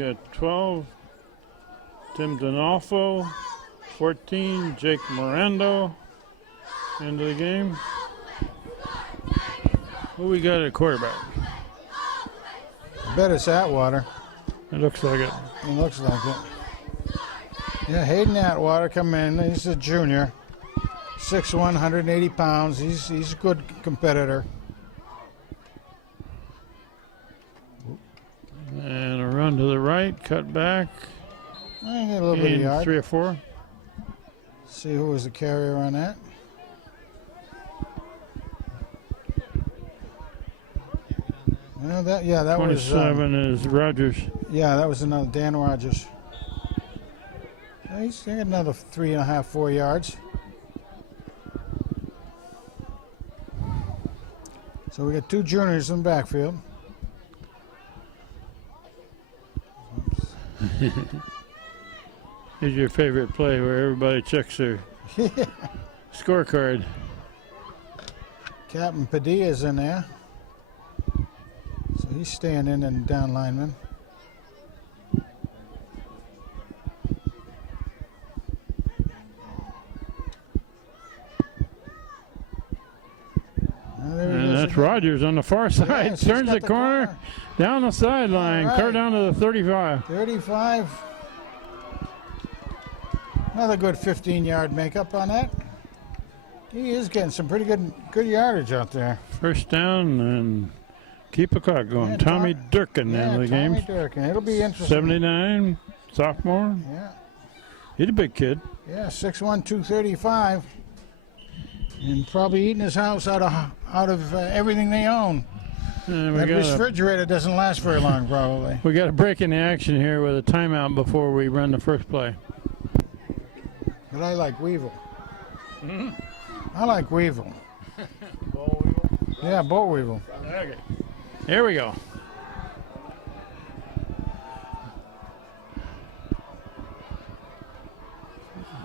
got 12, Tim Donalfo, 14, Jake Morando into the game. Who we got at quarterback? I bet it's Atwater. It looks like it. It looks like it. Yeah, Hayden Atwater come in. He's a junior. 6'1", 180 pounds. He's a good competitor. And a run to the right, cut back. I get a little bit of yard. 3 or 4. See who was the carrier on that. Well, that was 27 is Rogers. yeah, that was another Dan Rogers. He's got another 3.5, 4 yards. So we got 2 juniors in the backfield. Here's your favorite play where everybody checks their scorecard. Captain Padilla's in there. So he's staying in and down lineman. And that's Rogers on the far side. Yes, he's Turns got the the corner, down the sideline, All right. clear down to the 35. 35. Another good 15-yard makeup on that. He is getting some pretty good yardage out there. First down and keep the clock going. Yeah, Tommy Durkin Yeah, in the game. Tommy Durkin. It'll be interesting. 79, sophomore. Yeah, He's a big kid. yeah, 6'1", 235. And probably eating his house out of everything they own. And we That got refrigerator doesn't last very long, probably. a break in the action here with a timeout before we run the first play. But I like Weevil. I like Weevil. Yeah, Bo Weevil. Okay. Here we go.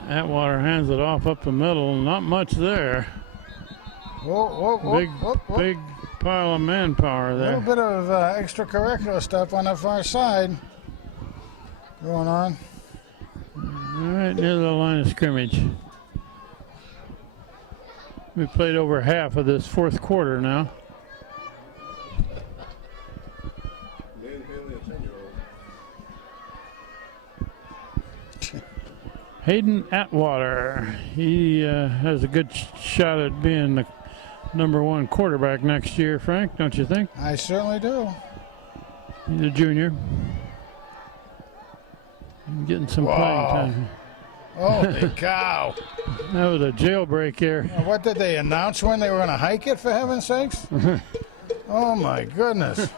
Atwater hands it off up the middle. Not much there. Whoa, whoa, whoa, Big, whoa, whoa. big pile of manpower A little there. bit of extracurricular stuff on the far side going on. Right near the line of scrimmage. We played over half of this fourth quarter now. Dan Haley, a 10-year-old. Hayden Atwater. He has a good shot at being the #1 quarterback next year, Frank, don't you think? I certainly do. He's a junior. Getting some playing time. Holy cow. That was a jailbreak here. What did they announce when they were going to hike it, for heaven's sakes? Oh, my goodness.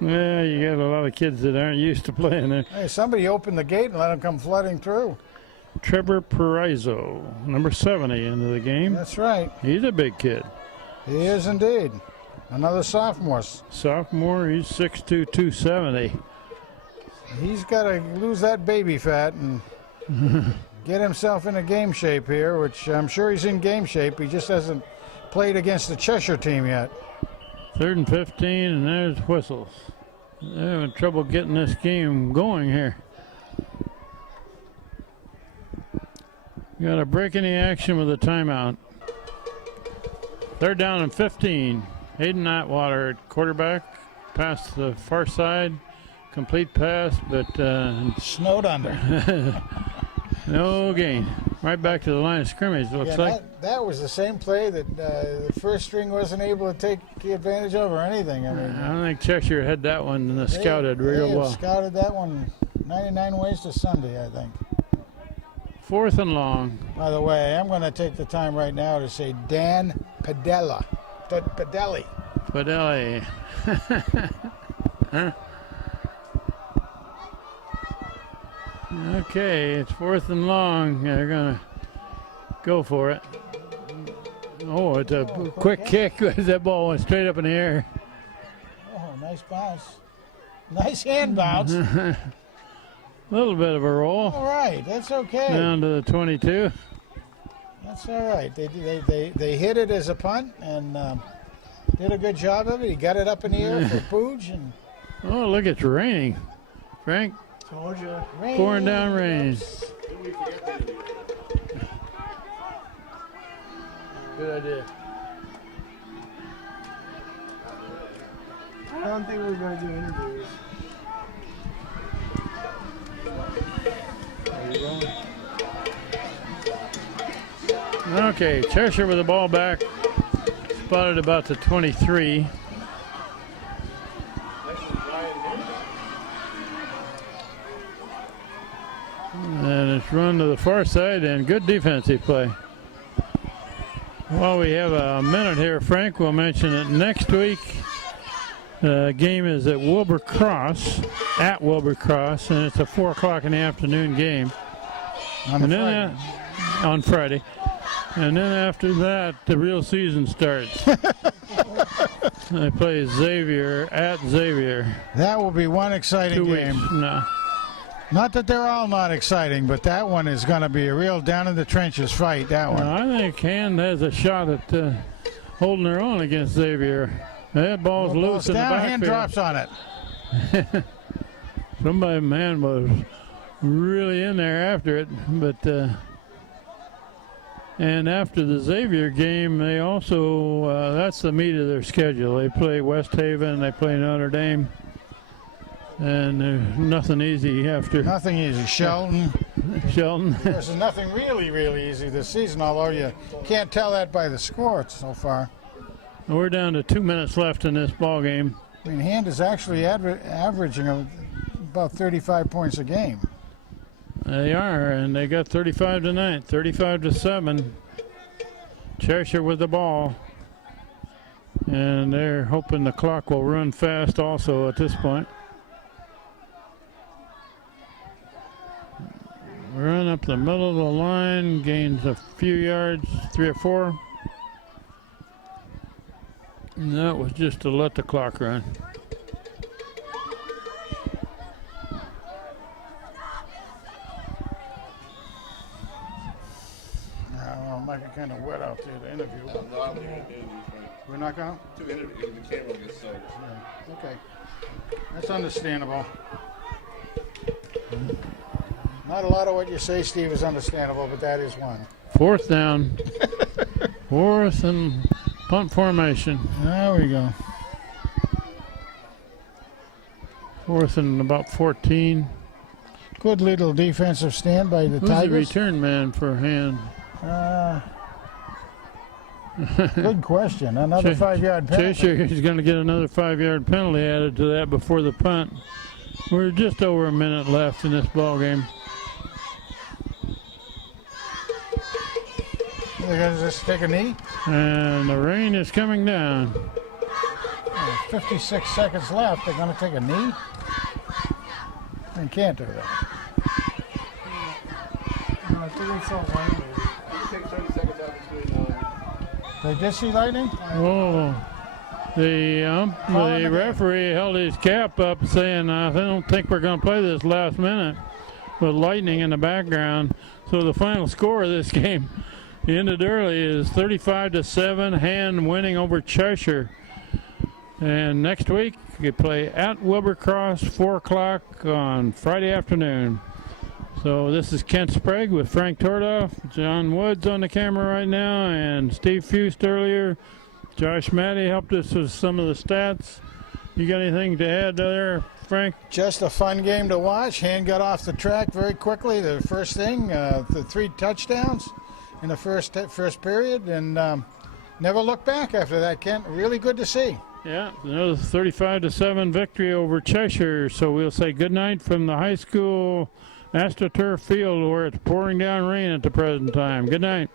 Yeah, you got a lot of kids that aren't used to playing there. Hey, somebody opened the gate and let them come flooding through. Trevor Perizzo, number 70 into the game. That's right. He's a big kid. He is indeed. Another sophomore. Sophomore, he's 6'2", 270. He's got to lose that baby fat and get himself into game shape here, which I'm sure he's in game shape. He just hasn't played against the Cheshire team yet. 3rd and 15, and there's whistles. They're having trouble getting this game going here. Got a break in the action with a timeout. 3rd down and 15. Hayden Atwater at quarterback. Past the far side. Complete pass, but Snowed under. no gain. Right back to the line of scrimmage, looks Yeah, like. that was the same play that the first string wasn't able to take advantage of or anything. I mean, I don't think Cheshire had that one scouted they real have well. Scouted that one 99 ways to Sunday, I think. 4th and long. By the way, I'm going to take the time right now to say Dan Padelli. Fidelli. Okay, it's 4th and long. They're going to go for it. Oh, it's a quick kick. That ball went straight up in the air. Oh, nice bounce. Nice hand bounce. A little bit of a roll. All right, that's okay. Down to the 22. That's all right. They hit it as a punt and did a good job of it. He got it up in the air for Pooch. And Oh, look, it's raining. Frank, told you. pouring down rain. Good idea. I don't think we're going to do interviews. Okay, Cheshire with the ball back. Spotted about the 23. And it's run to the far side and good defensive play. While we have a minute here, Frank, we'll mention that next week the game is at Wilbur Cross, and it's a 4 o'clock in the afternoon game. On Friday. And then after that, the real season starts. They play Xavier at Xavier. That will be one exciting 2 game. weeks from now. Not that they're all not exciting, but that one is going to be a real down in the trenches fight, that one. I think Hand has a shot at holding their own against Xavier. That ball's loose in the backfield. Hand drops on it. Somebody, man, was really in there after it, but and after the Xavier game, they also that's the meat of their schedule. They play West Haven, they play Notre Dame, and there's nothing easy after. Nothing easy. Shelton. There's nothing really easy this season, although you can't tell that by the score so far. We're down to 2 minutes left in this ball game. I mean, Hand is actually averaging about 35 points a game. They are, and they got 35 tonight, 35-7. Cheshire with the ball, and they're hoping the clock will run fast also at this point. Run up the middle of the line, gains a few yards, 3 or 4. And that was just to let the clock run. Well, it might be kind of wet out there to interview. No, I don't think interviews, Frank. We're not going? To interview, the camera gets soaked. Yeah. Okay. That's understandable. Not a lot of what you say, Steve, is understandable, but that is one. 4th down. 4th and punt formation. There we go. 4th and about 14. Good little defensive stand by the Who's the Tigers. return man for Hand? Good question. Another 5-yard penalty. Cheshire is going to get another 5-yard penalty added to that before the punt. We're just over a minute left in this ball game. They're going to just take a knee. And the rain is coming down. 56 seconds left. They're going to take a knee. They can't do that. I think we saw lightning. Take 30 seconds out between. They did see lightning? Oh, the referee held his cap up saying, I don't think we're going to play this last minute with lightning in the background. So the final score of this game ended early is 35-7, Hand winning over Cheshire. And next week, you play at Wilbur Cross, 4 o'clock on Friday afternoon. So this is Kent Sprague with Frank Tordoff, John Woods on the camera right now, and Steve Fust earlier. Josh Matty helped us with some of the stats. You got anything to add there, Frank? Just a fun game to watch. Hand got off the track very quickly. The first thing, the 3 touchdowns in the first period, and never looked back after that, Kent. Really good to see. Yeah, another 35-7 victory over Cheshire. So we'll say good night from the high school AstroTurf field where it's pouring down rain at the present time. Good night.